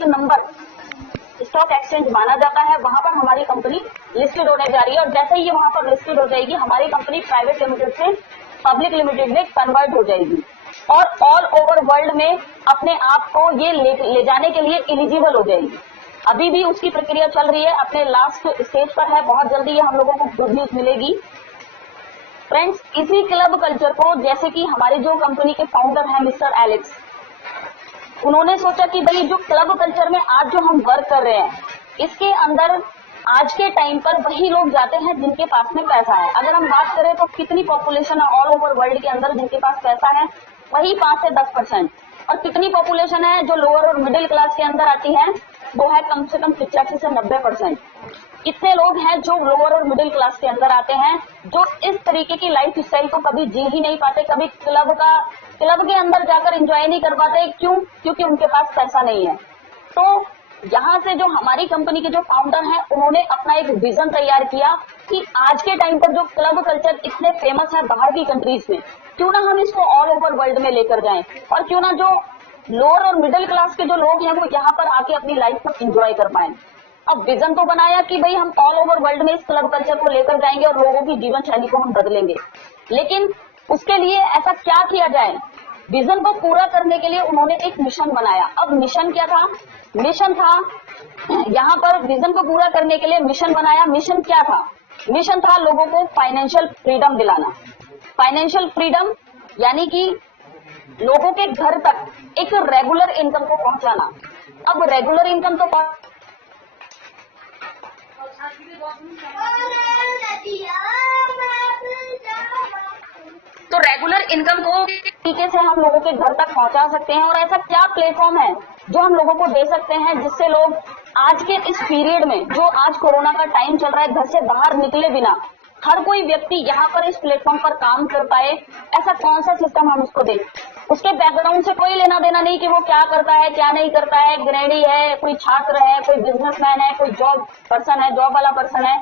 एक number stock exchange माना जाता है, वहां पर हमारी कंपनी लिस्टेड होने जा रही है। और जैसे ही ये वहां पर लिस्टेड हो जाएगी, हमारी कंपनी प्राइवेट लिमिटेड से पब्लिक लिमिटेड में कन्वर्ट हो जाएगी और ऑल ओवर वर्ल्ड में अपने आप को ये ले जाने के लिए एलिजिबल हो जाएगी। अभी भी उसकी प्रक्रिया चल रही है, अपने लास्ट स्टेज पर है। बहुत जल्दी ये हम लोगों को गुड न्यूज मिलेगी। फ्रेंड्स, इसी क्लब कल्चर को, जैसे कि हमारे जो कंपनी के फाउंडर हैं मिस्टर एलेक्स, उन्होंने सोचा कि भाई जो क्लब कल्चर में आज जो हम वर्क कर रहे हैं, इसके अंदर आज के टाइम पर वही लोग जाते हैं जिनके पास में पैसा है। अगर हम बात करें तो कितनी पॉपुलेशन है ऑल ओवर वर्ल्ड के अंदर जिनके पास पैसा है, वही 5 से 10%। और कितनी पॉपुलेशन है जो लोअर और मिडिल क्लास के अंदर आती है, वो है कम से कम 85 से 90%। कितने लोग हैं जो लोअर और मिडिल क्लास के अंदर आते हैं, जो इस तरीके की लाइफ स्टाइल को कभी जी ही नहीं पाते, कभी क्लब के अंदर जाकर एंजॉय नहीं कर पाते। क्यों? क्योंकि उनके पास पैसा नहीं है। तो यहाँ से जो हमारी कंपनी के जो फाउंडर हैं, उन्होंने अपना एक विजन तैयार किया कि आज के टाइम पर जो क्लब कल्चर इतने फेमस है बाहर की कंट्रीज में, क्यों ना हम इसको ऑल ओवर वर्ल्ड में लेकर जाएं, और क्यों ना जो लोअर और मिडिल क्लास के जो लोग हैं वो यहाँ पर आके अपनी लाइफ को एंजॉय कर पाएं। अब विजन तो बनाया कि भाई हम ऑल ओवर वर्ल्ड में इस क्लब कल्चर को लेकर जाएंगे और लोगों की जीवन शैली को हम बदलेंगे, लेकिन उसके लिए ऐसा क्या किया जाए। विजन को पूरा करने के लिए उन्होंने एक मिशन बनाया। अब मिशन क्या था? मिशन था, यहाँ पर विजन को पूरा करने के लिए मिशन बनाया। मिशन क्या था? मिशन था लोगों को फाइनेंशियल फ्रीडम दिलाना। फाइनेंशियल फ्रीडम यानी कि लोगों के घर तक एक रेगुलर इनकम को पहुंचाना। अब रेगुलर इनकम तो रेगुलर इनकम को तरीके से हम लोगों के घर तक पहुंचा सकते हैं। और ऐसा क्या प्लेटफॉर्म है जो हम लोगों को दे सकते हैं जिससे लोग आज के इस पीरियड में, जो आज कोरोना का टाइम चल रहा है, घर से बाहर निकले बिना हर कोई व्यक्ति यहाँ पर इस प्लेटफॉर्म पर काम कर पाए। ऐसा कौन सा सिस्टम हम उसको दें? उसके बैकग्राउंड से कोई लेना देना नहीं कि वो क्या करता है क्या नहीं करता है, गृहिणी है, कोई छात्र है, कोई बिजनेसमैन है, कोई जॉब पर्सन है, जॉब वाला पर्सन है,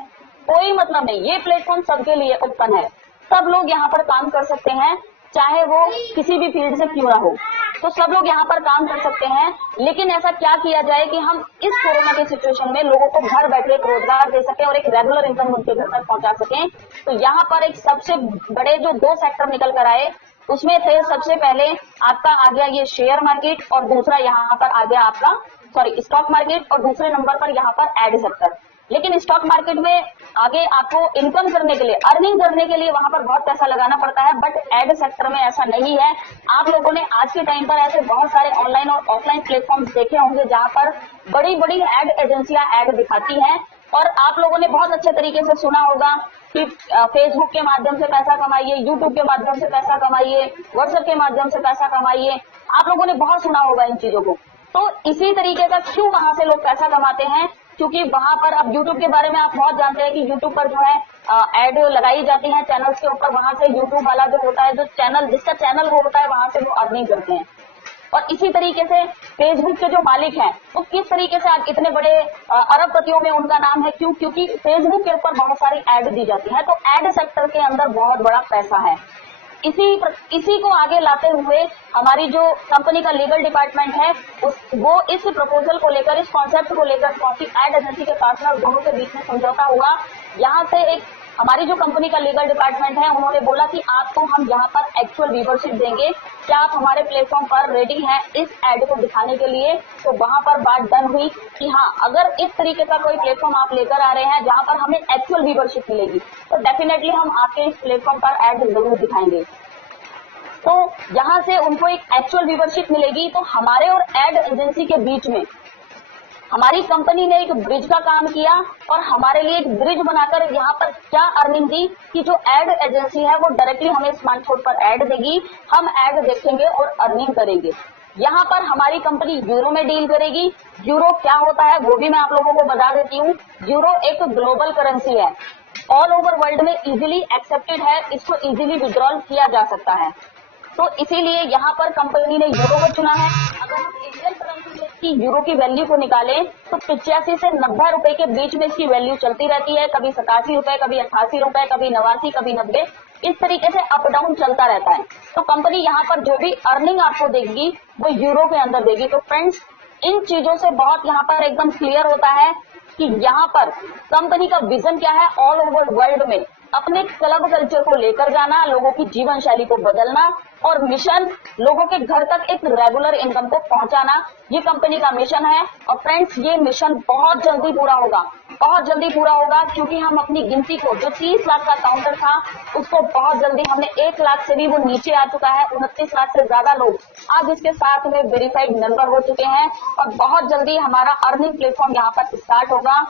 कोई मतलब नहीं। ये प्लेटफॉर्म सबके लिए ओपन है। सब लोग यहाँ पर काम कर सकते हैं, चाहे वो किसी भी फील्ड से क्यों ना हो। तो सब लोग यहाँ पर काम कर सकते हैं। लेकिन ऐसा क्या किया जाए कि हम इस कोरोना के सिचुएशन में लोगों को घर बैठे एक रोजगार दे सके और एक रेगुलर इनकम उनके घर तक पहुंचा सकें। तो यहाँ पर एक सबसे बड़े जो 2 सेक्टर निकल कर आए, उसमें थे सबसे पहले आपका आ गया ये शेयर मार्केट, और दूसरा यहाँ पर आ गया आपका स्टॉक मार्केट, और दूसरे नंबर पर यहाँ पर एड सेक्टर। लेकिन स्टॉक मार्केट में आगे आपको इनकम करने के लिए, अर्निंग करने के लिए वहां पर बहुत पैसा लगाना पड़ता है, बट एड सेक्टर में ऐसा नहीं है। आप लोगों ने आज के टाइम पर ऐसे बहुत सारे ऑनलाइन और ऑफलाइन प्लेटफॉर्म देखे होंगे जहां पर बड़ी बड़ी एड एजेंसियां एड दिखाती हैं। और आप लोगों ने बहुत अच्छे तरीके से सुना होगा कि फेसबुक के माध्यम से पैसा कमाइए, यूट्यूब के माध्यम से पैसा कमाइए, व्हाट्सएप के माध्यम से पैसा कमाइए। आप लोगों ने बहुत सुना होगा इन चीजों को। तो इसी तरीके का क्यों वहां से लोग पैसा कमाते हैं? क्योंकि वहां पर अब यूट्यूब के बारे में आप बहुत जानते हैं कि यूट्यूब पर जो है एड लगाई जाती है चैनल्स के ऊपर। वहां से यूट्यूब वाला जो होता है, जो चैनल जिसका चैनल वो होता है, वहां से वो अर्निंग करते हैं। और इसी तरीके से फेसबुक के जो मालिक हैं वो किस तरीके से आज इतने बड़े अरबपतियों में उनका नाम है, क्यों? क्योंकि फेसबुक के ऊपर बहुत सारी एड दी जाती है। तो एड सेक्टर के अंदर बहुत बड़ा पैसा है। इसी को आगे लाते हुए हमारी जो कंपनी का लीगल डिपार्टमेंट है वो इस प्रपोजल को लेकर, इस कॉन्सेप्ट को लेकर पहुंची एड एजेंसी के पार्टनर दोनों के बीच में समझौता हुआ। यहाँ से एक हमारी जो कंपनी का लीगल डिपार्टमेंट है, उन्होंने बोला कि आपको हम यहाँ पर एक्चुअल व्यूवरशिप देंगे, क्या आप हमारे प्लेटफॉर्म पर रेडी हैं इस एड को दिखाने के लिए? तो वहां पर बात डन हुई कि हाँ, अगर इस तरीके का कोई प्लेटफॉर्म आप लेकर आ रहे हैं जहां पर हमें एक्चुअल व्यूवरशिप मिलेगी, तो डेफिनेटली हम आपके इस प्लेटफॉर्म पर एड जरूर दिखाएंगे। तो यहाँ से उनको एक एक्चुअल व्यूवरशिप मिलेगी। तो हमारे और एड एजेंसी के बीच में हमारी कंपनी ने एक ब्रिज का काम किया और हमारे लिए एक ब्रिज बनाकर यहाँ पर क्या अर्निंग दी कि जो एड एजेंसी है वो डायरेक्टली हमें स्मार्टफोन पर एड देगी, हम एड देखेंगे और अर्निंग करेंगे। यहाँ पर हमारी कंपनी यूरो में डील करेगी। यूरो क्या होता है वो भी मैं आप लोगों को बता देती हूँ। यूरो एक ग्लोबल करेंसी है, ऑल ओवर वर्ल्ड में इजीली एक्सेप्टेड है, इसको इजीली विड्रॉल किया जा सकता है। तो इसीलिए यहाँ पर कंपनी ने यूरो को चुना है। अगर हम इंडियन करेंसी की यूरो की वैल्यू को निकालें तो 85 से 90 रुपए के बीच में इसकी वैल्यू चलती रहती है। कभी 87 रुपए, कभी 88 रुपए, कभी 89, कभी 90, इस तरीके से अप डाउन चलता रहता है। तो कंपनी यहाँ पर जो भी अर्निंग आपको देगी वो यूरो के अंदर देगी। तो फ्रेंड्स, इन चीजों से बहुत यहाँ पर एकदम क्लियर होता है कि यहाँ पर कंपनी का विजन क्या है, ऑल ओवर वर्ल्ड में अपने क्लब कल्चर को लेकर जाना, लोगों की जीवन शैली को बदलना, और मिशन लोगों के घर तक एक रेगुलर इनकम को पहुंचाना, ये कंपनी का मिशन है। और फ्रेंड्स, ये मिशन बहुत जल्दी पूरा होगा, बहुत जल्दी पूरा होगा, क्योंकि हम अपनी गिनती को, जो 30 लाख का काउंटर था, उसको बहुत जल्दी हमने 1 लाख से भी वो नीचे आ चुका है। 29 लाख से ज्यादा लोग आज इसके साथ में वेरीफाइड मेंबर हो चुके हैं, और बहुत जल्दी हमारा अर्निंग प्लेटफॉर्म यहाँ पर स्टार्ट होगा।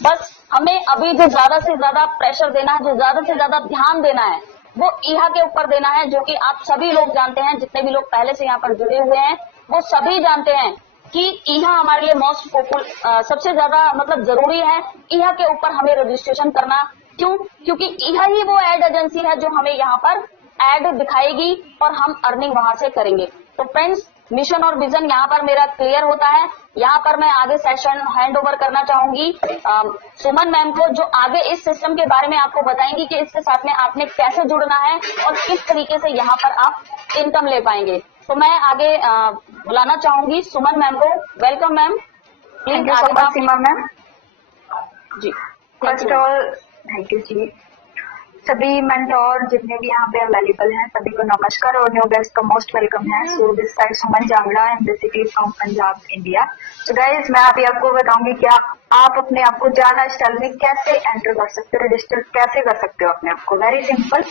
बस हमें अभी जो ज्यादा से ज्यादा प्रेशर देना है, जो ज्यादा से ज्यादा ध्यान देना है, वो ईहा के ऊपर देना है, जो कि आप सभी लोग जानते हैं, जितने भी लोग पहले से यहाँ पर जुड़े हुए हैं वो सभी जानते हैं कि ईहा हमारे लिए मोस्ट पॉपुलर, सबसे ज्यादा मतलब जरूरी है। ईहा के ऊपर हमें रजिस्ट्रेशन करना, क्यों? क्योंकि ईहा ही वो एड एजेंसी है जो हमें यहाँ पर एड दिखाएगी और हम अर्निंग वहां से करेंगे। तो फ्रेंड्स, मिशन और विजन यहाँ पर मेरा क्लियर होता है। यहाँ पर मैं आगे सेशन हैंड ओवर करना चाहूंगी सुमन मैम को, जो आगे इस सिस्टम के बारे में आपको बताएंगी कि इसके साथ में आपने कैसे जुड़ना है और किस तरीके से यहाँ पर आप इनकम ले पाएंगे। तो मैं आगे बुलाना चाहूंगी सुमन मैम को। वेलकम मैम, प्लीज आगे Seema ma'am ji. First all thank you जी। सभी मेंटोर जितने भी यहाँ पे अवेलेबल हैं सभी को नमस्कार, और न्यू गेस्ट का मोस्ट वेलकम है। So this side Suman Jangra and basically from Punjab India. So guys, मैं अभी आपको बताऊंगी कि आप अपने आप को जाना स्टाइल में कैसे एंटर कर सकते हो, रजिस्टर कैसे कर सकते हो अपने आप को। Very simple,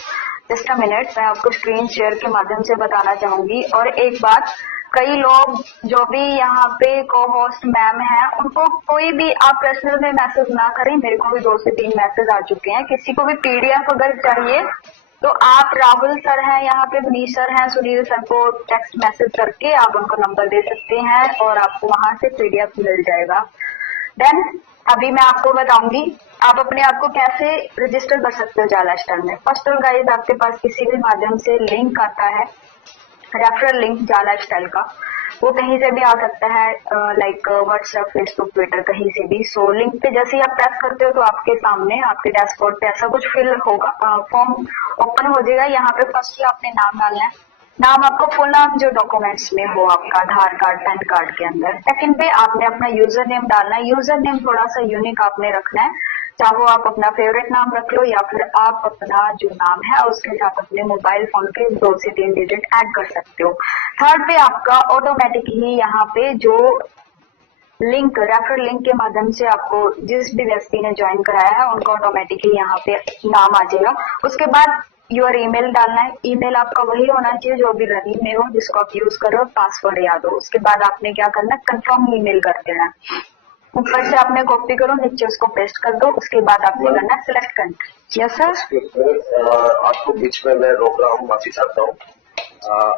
just a minute, मैं आपको स्क्रीन शेयर के माध्यम से बताना चाहूंगी। और एक बात, कई लोग जो भी यहाँ पे को होस्ट मैम है, उनको कोई भी आप पर्सनल में मैसेज ना करें। मेरे को भी 2 से 3 मैसेज आ चुके हैं। किसी को भी पीडीएफ अगर चाहिए तो आप राहुल सर हैं यहाँ पे, मनीष सर हैं, सुनील सर को टेक्स्ट मैसेज करके आप उनको नंबर दे सकते हैं और आपको वहां से पीडीएफ मिल जाएगा। देन अभी मैं आपको बताऊंगी आप अपने आप को कैसे रजिस्टर कर सकते हो जाला स्टार में। फर्स्ट ऑल गाइस, आपके पास किसी भी माध्यम से लिंक आता है, रेफरल लिंक जाला स्टाइल का, वो कहीं से भी आ सकता है, लाइक व्हाट्सएप, फेसबुक, ट्विटर, कहीं से भी। सो लिंक पे जैसे ही आप प्रेस करते हो तो आपके सामने आपके डैशबोर्ड पे ऐसा कुछ फिल होगा, फॉर्म ओपन हो जाएगा। यहाँ पे फर्स्ट आपने नाम डालना है, नाम आपका फुल नाम जो डॉक्यूमेंट्स में हो आपका, आधार कार्ड, पैन कार्ड के अंदर। सेकंड पे आपने अपना यूजर नेम डालना है। यूजर नेम थोड़ा सा यूनिक आपने रखना है, चाहे आप अपना फेवरेट नाम रख लो या फिर आप अपना जो नाम है उसके साथ अपने मोबाइल फोन के 2 से 3 डिजिट ऐड कर सकते हो। थर्ड पे आपका ऑटोमेटिक ही यहाँ पे जो लिंक, रेफरल लिंक के माध्यम से आपको जिस भी व्यक्ति ने ज्वाइन कराया है उनका ऑटोमेटिकली यहाँ पे नाम आ जाएगा। उसके बाद योर ईमेल डालना है। ईमेल आपका वही होना चाहिए जो भी रनिंग में हो, जिसको आप यूज करो, पासवर्ड याद हो। उसके बाद आपने क्या करना है, कंफर्म ईमेल कर देना है। ऊपर से आपने कॉपी करो, नीचे उसको पेस्ट कर दो। उसके बाद आपने करना है सिलेक्ट कंट्री। Yes sir. आपको बीच में मैं रोक रहा हूँ, माफी चाहता हूँ।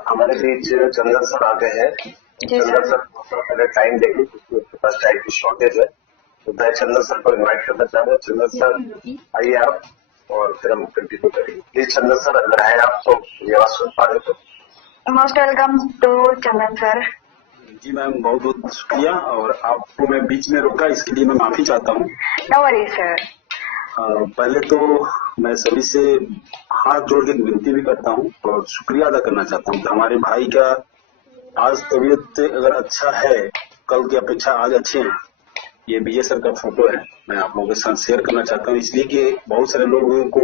हमारे बीच चंदन सर आ गए हैं। चंदन सर पहले टाइम देखें, उसके पास टाइम की शॉर्टेज है, तो मैं चंदन सर को इन्वाइट करना चाहूंगा। चंदन सर आइए आप, और फिर हम कंटिन्यू करेंगे। प्लीज चंदन सर अगर आए आप तो ये आवाज सुन पा रहे तो। Most welcome to Chandan sir. जी मैम, बहुत बहुत शुक्रिया, और आपको मैं बीच में रोका इसके लिए मैं माफी चाहता हूँ। No worries sir. पहले तो मैं सभी से हाथ जोड़ के विनती भी करता हूँ और शुक्रिया अदा करना चाहता हूँ कि हमारे भाई का आज तबीयत अगर अच्छा है, कल की अपेक्षा आज अच्छे हैं। ये विजय सर का फोटो है, मैं आप लोगों के साथ शेयर करना चाहता हूँ, इसलिए कि बहुत सारे लोगों को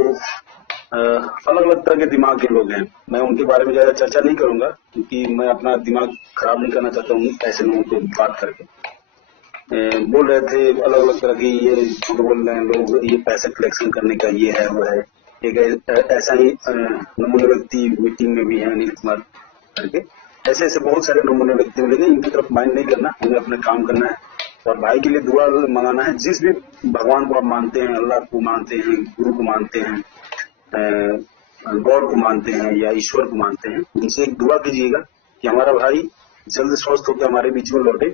अलग अलग तरह के दिमाग के लोग हैं। मैं उनके बारे में ज्यादा चर्चा नहीं करूंगा, क्योंकि मैं अपना दिमाग खराब नहीं करना चाहता हूँ ऐसे लोगों को बात करके। बोल रहे थे अलग अलग तरह की, ये झूठ बोल रहे हैं लोग, ये पैसे कलेक्शन करने का ये है वो है। एक ऐसा ही नमूने व्यक्ति मीटिंग में भी है, अनिल कुमार करके। ऐसे ऐसे बहुत सारे नमूने व्यक्ति मिलेंगे, इनकी तरफ माइंड नहीं करना, हमें अपना काम करना है और भाई के लिए दुआ मंगाना है। जिस भी भगवान को आप मानते हैं, अल्लाह को मानते हैं, गुरु को मानते हैं, गॉड को मानते हैं या ईश्वर को मानते हैं, उनसे एक दुआ कीजिएगा कि हमारा भाई जल्द स्वस्थ होकर हमारे बीच में लौटे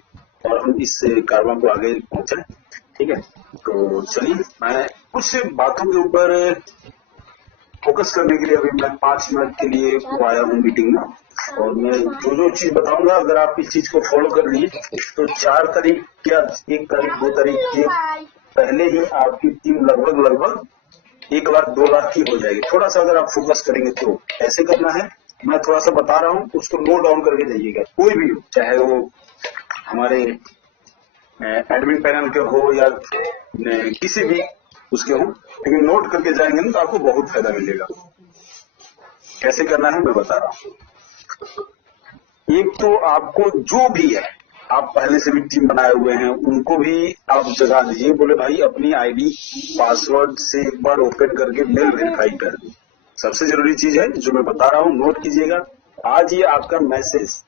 और हम इस कारवां को आगे पहुंचाए। ठीक है, तो चलिए मैं कुछ बातों के ऊपर फोकस करने के लिए अभी मैं 5 मिनट के लिए आया हूँ मीटिंग में, और मैं जो चीज बताऊंगा अगर आप इस चीज को फॉलो कर लिए तो 4 तारीख या 1 तारीख 2 तारीख के पहले ही आपकी टीम लगभग 1 लाख 2 लाख की हो जाएगी। थोड़ा सा अगर आप फोकस करेंगे तो ऐसे करना है। मैं थोड़ा सा बता रहा हूँ, उसको नोट डाउन करके जाइएगा, कोई भी हो, चाहे वो हमारे एडमिन पैनल के हो या किसी भी उसके हो, लेकिन नोट करके जाएंगे ना तो आपको बहुत फायदा मिलेगा। कैसे करना है मैं बता रहा हूँ। एक तो आपको जो भी है, आप पहले से भी टीम बनाए हुए हैं, उनको भी आप जगा दीजिए, बोले भाई अपनी आईडी पासवर्ड से एक बार ओपन करके मेल वेरीफाई कर दी। सबसे जरूरी चीज है जो मैं बता रहा हूँ, नोट कीजिएगा। आज ये आपका मैसेज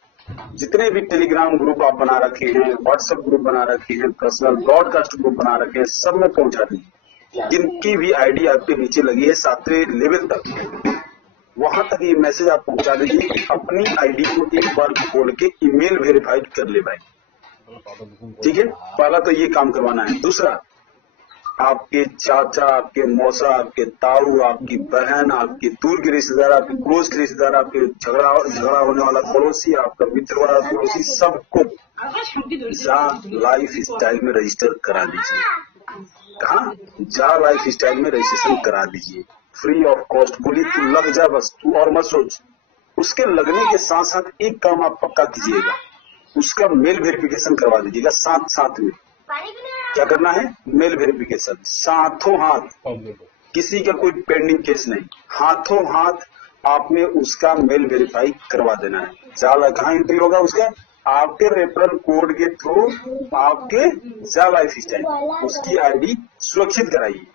जितने भी टेलीग्राम ग्रुप आप बना रखे हैं, व्हाट्सएप ग्रुप बना रखे हैं, पर्सनल ब्रॉडकास्ट ग्रुप बना रखे हैं, सब में पहुंचा दीजिए। जिनकी भी आईडी आपके नीचे लगी है 7वें लेवल तक, वहां तक ये मैसेज आप पहुंचा दीजिए कि अपनी आईडी को एक बार खोल के ईमेल वेरीफाइड कर ले भाई। ठीक है, पहला तो ये काम करवाना है। दूसरा, आपके चाचा, आपके मौसा, आपके ताऊ, आपकी बहन, आपके दूर के रिश्तेदार, आपके क्लोज के रिश्तेदार, आपके झगड़ा होने वाला पड़ोसी, आपका मित्र वाला पड़ोसी, सबको जा लाइफ स्टाइल में रजिस्टर करा दीजिए। कहाँ? जा लाइफ स्टाइल में रजिस्ट्रेशन करा दीजिए, फ्री ऑफ कॉस्ट। बोली तू लग जा बस, तू और मत सोच। उसके लगने के साथ साथ एक काम आप पक्का कीजिएगा, उसका मेल वेरिफिकेशन करवा दीजिएगा साथ साथ में। क्या करना है? मेल वेरिफिकेशन साथों हाथ, किसी का कोई पेंडिंग केस नहीं, हाथों हाथ आपने उसका मेल वेरीफाई करवा देना है। जाला कहाँ एंट्री होगा उसका? आपके रेफरल कोड के थ्रू आपके जा लाइफ स्टाइल, उसकी आईडी सुरक्षित कराइए,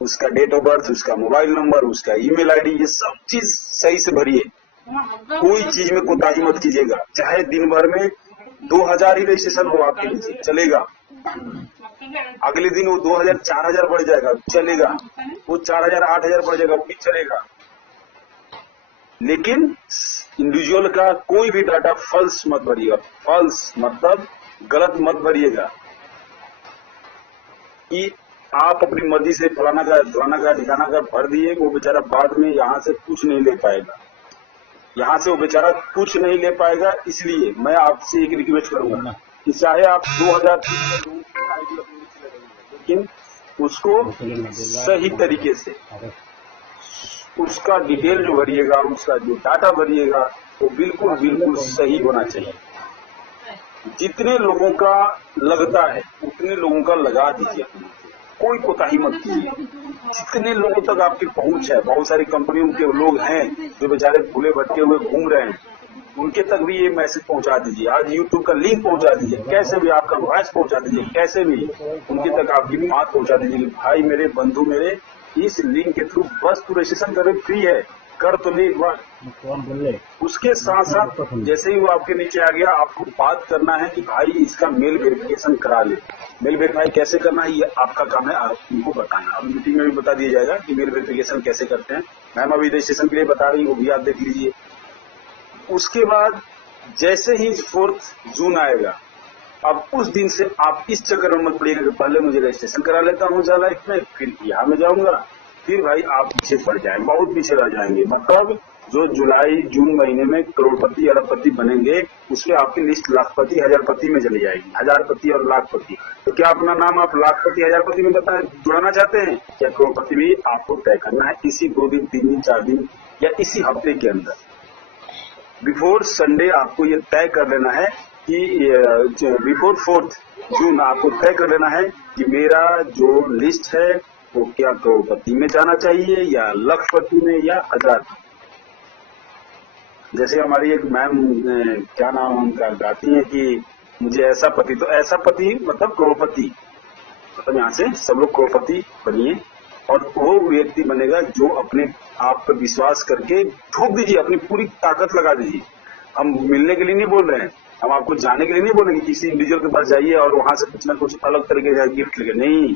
उसका डेट ऑफ बर्थ, उसका मोबाइल नंबर, उसका ईमेल आईडी, ये सब चीज सही से भरिए। कोई चीज में कोताही मत कीजिएगा। चाहे दिन भर में 2000 ही रजिस्ट्रेशन हो आपके नीचे, चलेगा। अगले दिन वो 2000 4000 बढ़ जाएगा, चलेगा। वो 4000 8000 बढ़ जाएगा, वो भी चलेगा। लेकिन इंडिविजुअल का कोई भी डाटा फॉल्स मत भरिएगा। फॉल्स मतलब गलत मत भरिएगा कि आप अपनी मर्जी से फलाना का ठिकाना का भर दिए, वो बेचारा बाद में यहाँ से कुछ नहीं ले पाएगा। यहाँ से वो बेचारा कुछ नहीं ले पाएगा। इसलिए मैं आपसे एक रिक्वेस्ट करूंगा कि चाहे आप 2000 लेकिन उसको सही तरीके से, उसका डिटेल जो भरिएगा, उसका जो डाटा भरिएगा, वो बिल्कुल बिल्कुल सही होना चाहिए। जितने लोगों का लगता है उतने लोगों का लगा दीजिए, कोई कोताही मत कीजिए। जितने लोगों तक आपकी पहुंच है, बहुत सारी कंपनियों के लोग हैं जो बेचारे भूले भटके हुए घूम रहे हैं, उनके तक भी ये मैसेज पहुंचा दीजिए। आज यूट्यूब का लिंक पहुंचा दीजिए, कैसे भी आपका वॉइस पहुंचा दीजिए, कैसे भी उनके तक आपकी बात पहुंचा दीजिए। भाई मेरे, बंधु मेरे, इस लिंक के थ्रू बस तू रजिस्ट्रेशन करे, फ्री है, कर तो ले एक बार। उसके साथ साथ जैसे ही वो आपके नीचे आ गया, आपको बात करना है कि भाई इसका मेल वेरिफिकेशन करा ले। मेल वेरीफाई कैसे करना है ये आपका काम है, आप उनको बताना। अब मीटिंग में भी बता दिया जाएगा कि मेल वेरिफिकेशन कैसे करते हैं। मैम अभी रजिस्ट्रेशन के लिए बता रही, वो भी आप देख लीजिए। उसके बाद जैसे ही 4 जून आएगा, अब उस दिन से आप इस चक्कर में मत पड़िएगा कि पहले मुझे रजिस्ट्रेशन करा लेता हूँ जा लाइफ में, फिर यहाँ में जाऊंगा, फिर भाई आप पीछे पड़ जाएंगे, बहुत पीछे रह जाएंगे। मतलब जो जुलाई जून महीने में करोड़पति अरबपति बनेंगे, उसमें आपकी लिस्ट लाखपति हजारपति में चली जाएगी। हजारपति और लाखपति, तो क्या अपना नाम आप लाखपति हजारपति में जुड़ाना चाहते हैं? क्या करोड़पति भी आपको तय करना है इसी 2 दिन 3 दिन 4 दिन या इसी हफ्ते के अंदर। बिफोर संडे आपको ये तय कर लेना है कि बिफोर 4 जून आपको तय कर लेना है कि मेरा जो लिस्ट है वो क्या करोड़पति में जाना चाहिए या लखपति में या हजारपति। जैसे हमारी एक मैम, क्या नाम उनका, गाती है कि मुझे ऐसा पति, तो ऐसा पति मतलब करोड़पति, मतलब यहाँ से सब लोग करोड़पति बनिए। और वो व्यक्ति बनेगा जो अपने आप पर विश्वास करके ठोक दीजिए, अपनी पूरी ताकत लगा दीजिए। हम मिलने के लिए नहीं बोल रहे हैं, हम आपको जाने के लिए नहीं बोल रहे कि किसी इंडिविजुअल के पास जाइए और वहां से कुछ ना कुछ अलग तरीके का गिफ्ट लेके, नहीं,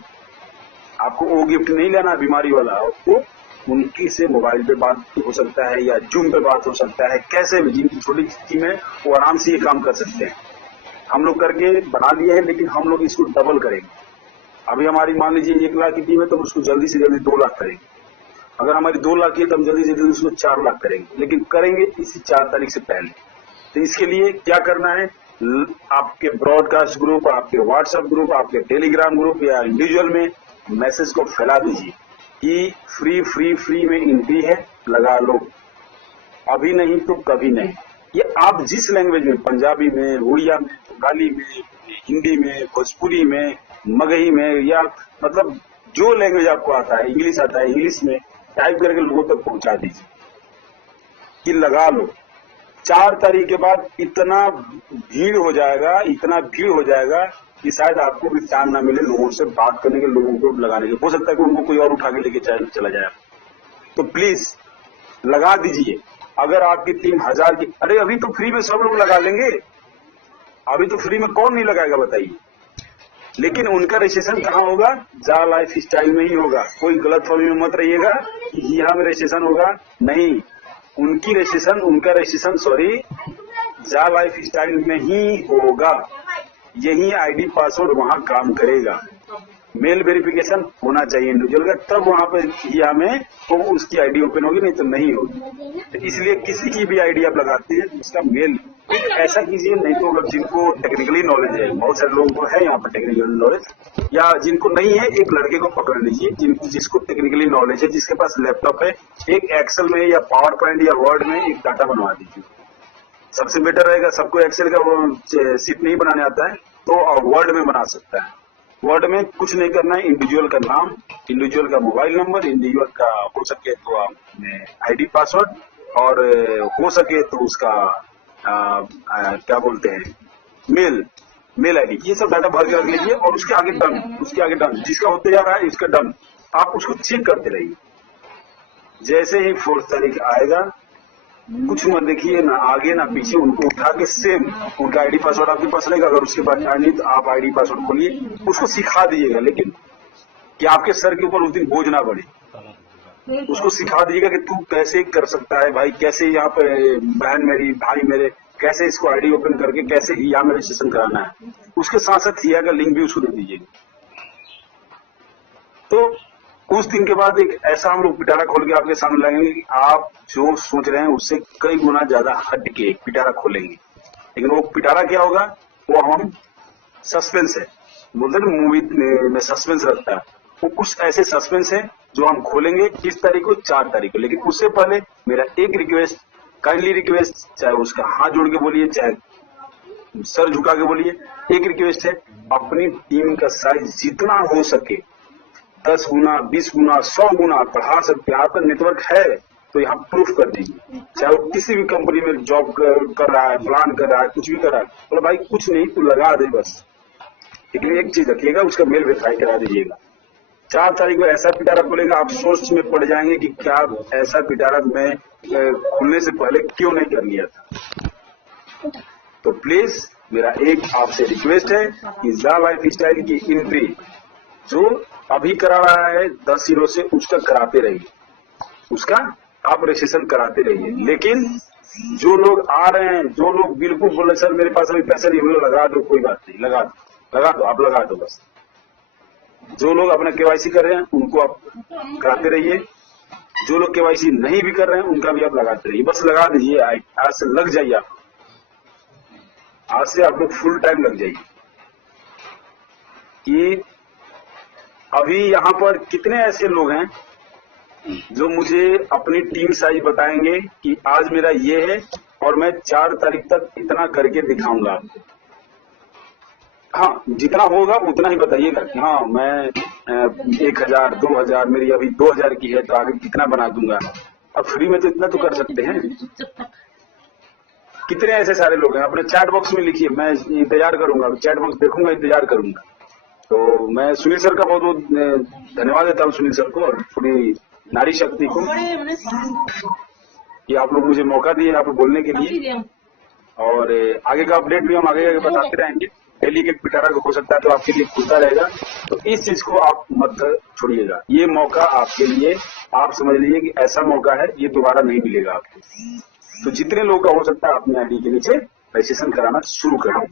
आपको वो गिफ्ट नहीं लेना बीमारी वाला। आपको उनकी से मोबाइल पे बात हो सकता है या जूम पे बात हो सकता है, कैसे भी, जिनकी छोटी टीम है वो आराम से ये काम कर सकते हैं। हम लोग करके बना लिए हैं, लेकिन हम लोग इसको डबल करेंगे। अभी हमारी मान लीजिए 1 लाख की टीम है, तो उसको जल्दी से जल्दी 2 लाख करेंगे। अगर हमारी 2 लाख की है तो हम जल्दी से जल्दी उसको 4 लाख करेंगे, लेकिन करेंगे इसी 4 तारीख से पहले। तो इसके लिए क्या करना है, आपके ब्रॉडकास्ट ग्रुप, आपके व्हाट्सएप ग्रुप, आपके टेलीग्राम ग्रुप या इंडिविजुअल में मैसेज को फैला दीजिए कि फ्री फ्री फ्री में एंट्री है, लगा लो, अभी नहीं तो कभी नहीं। ये आप जिस लैंग्वेज में, पंजाबी में, उड़िया में, बंगाली में, हिंदी में, भोजपुरी में, मगही में, या मतलब जो लैंग्वेज आपको आता है, इंग्लिश आता है, इंग्लिश में टाइप करके लोगों तक पहुंचा दीजिए कि लगा लो। 4 तारीख के बाद इतना भीड़ हो जाएगा कि शायद आपको भी टाइम ना मिले लोगों से बात करने के, लोगों को लगाने के। हो सकता है कि उनको कोई और उठा के लेके चला जाए। तो प्लीज लगा दीजिए। अगर आपकी टीम 1000 की, अरे अभी तो फ्री में सब लोग लगा लेंगे, अभी तो फ्री में कौन नहीं लगाएगा बताइए। लेकिन उनका रजिस्ट्रेशन कहाँ होगा? जा लाइफ स्टाइल में ही होगा। कोई गलत फहमी में मत रहिएगा कि यहाँ में रजिस्ट्रेशन होगा, नहीं। उनका रजिस्ट्रेशन जा लाइफ स्टाइल में ही होगा। यही आईडी पासवर्ड वहाँ काम करेगा। मेल वेरिफिकेशन होना चाहिए इंडिविजुअल का, तब वहां पे यहाँ में तो उसकी आईडी ओपन होगी, नहीं तो नहीं होगी। तो इसलिए किसी की भी आईडी आप लगाते हैं उसका मेल ऐसा कीजिए। नहीं तो अगर जिनको टेक्निकली नॉलेज है, बहुत सारे लोगों को है यहाँ पर टेक्निकल नॉलेज, या जिनको नहीं है एक लड़के को पकड़ लीजिए जिसको टेक्निकली नॉलेज है, जिसके पास लैपटॉप है, एक एक्सेल में या पावर पॉइंट या वर्ड में एक डाटा बनवा दीजिए। सबसे बेटर रहेगा। सबको एक्सेल का शीट नहीं बनाने आता है तो वर्ड में बना सकता है। वर्ड में कुछ नहीं करना है, इंडिविजुअल का नाम, इंडिविजुअल का मोबाइल नंबर, इंडिविजुअल का हो सके तो आईडी पासवर्ड, और हो सके तो उसका क्या बोलते हैं मेल आईडी, ये सब डाटा भर के रख लीजिए। और उसके आगे डन, जिसका होते जा रहा है इसका डन, आप उसको चेक करते रहिए। जैसे ही 4 तारीख आएगा, कुछ मत देखिए, ना आगे ना पीछे, उनको उठा के सेम उनका आईडी पासवर्ड आपके पास रहेगा। अगर उसके पास नहीं तो आप आईडी पासवर्ड खोलिए, उसको सिखा दीजिएगा, लेकिन कि आपके सर के ऊपर उस दिन बोझ ना बढ़े। उसको सिखा दीजिएगा कि तू कैसे कर सकता है भाई, कैसे यहाँ पे बहन मेरी, भाई मेरे, कैसे इसको आईडी ओपन करके कैसे यहाँ में रजिस्ट्रेशन कराना है। उसके साथ साथ हिया का लिंक भी उसको दे दीजिएगा। तो उस दिन के बाद एक ऐसा हम लोग पिटारा खोल के आपके सामने लगाएंगे कि आप जो सोच रहे हैं उससे कई गुना ज्यादा हट के पिटारा खोलेंगे। लेकिन वो पिटारा क्या होगा, वो हम सस्पेंस है, बोलते हैं मूवी में सस्पेंस रखता है, वो कुछ ऐसे सस्पेंस है जो हम खोलेंगे किस तारीख को, 4 तारीख को। लेकिन उससे पहले मेरा एक रिक्वेस्ट, काइंडली रिक्वेस्ट, चाहे उसका हाथ जोड़ के बोलिए, चाहे सर झुका के बोलिए, एक रिक्वेस्ट है, अपनी टीम का साइज जितना हो सके 10 गुना, 20 गुना, 100 गुना बढ़ा सकते हैं। आपका नेटवर्क है तो यहाँ प्रूफ कर दीजिए। चाहे वो किसी भी कंपनी में जॉब कर रहा है, प्लान कर रहा है, कुछ भी कर रहा है, बोला भाई कुछ नहीं, तू लगा दे बस। लेकिन एक चीज रखिएगा, उसका मेल वेरीफाई करा दीजिएगा। 4 तारीख को ऐसा पिटारा खुलेगा, आप सोच में पड़ जाएंगे कि क्या ऐसा पिटारा मैं खुलने से पहले क्यों नहीं कर लिया था। तो प्लीज मेरा एक आपसे रिक्वेस्ट है कि जा लाइफ स्टाइल की एंट्री जो अभी करा रहा है 10 हीरो से, उसका कराते रहिए, उसका आप रजिस्ट्रेशन कराते रहिए। लेकिन जो लोग आ रहे हैं, जो लोग बिल्कुल बोले सर मेरे पास अभी पैसा नहीं, बोलो लगा दो, कोई बात नहीं, लगा दो, आप लगा दो बस। जो लोग अपना केवाईसी कर रहे हैं उनको आप कराते रहिए, जो लोग केवाईसी नहीं भी कर रहे हैं उनका भी आप लगाते रहिए। बस लगा दीजिए, आज से लग जाइए, आप आज से आप लोग फुल टाइम लग जाइए। कि अभी यहाँ पर कितने ऐसे लोग हैं जो मुझे अपनी टीम साइज बताएंगे कि आज मेरा ये है और मैं 4 तारीख तक इतना करके दिखाऊंगा आपको। हाँ, जितना होगा उतना ही बताइएगा कि हाँ मैं 1000, 2000, मेरी अभी 2000 की है तो आगे कितना बना दूंगा। अब फ्री में तो इतना तो कर सकते हैं। कितने ऐसे सारे लोग हैं, अपने चैट बॉक्स में लिखिए, मैं इंतजार करूंगा, चैट बॉक्स देखूंगा, इंतजार करूंगा। तो मैं सुनील सर का बहुत बहुत धन्यवाद देता हूँ, सुनील सर को और पूरी नारी शक्ति को, कि आप लोग मुझे मौका दिए आप बोलने के लिए। और आगे का अपडेट भी हम आगे बताते रहेंगे। डेली के पिटारा को हो सकता है तो आपके लिए खुलता रहेगा, तो इस चीज को आप मत छोड़िएगा। ये मौका आपके लिए, आप समझ लीजिए कि ऐसा मौका है, ये दोबारा नहीं मिलेगा आपको। तो जितने लोग का हो सकता है अपने आईडी के नीचे रजिस्ट्रेशन कराना शुरू करें,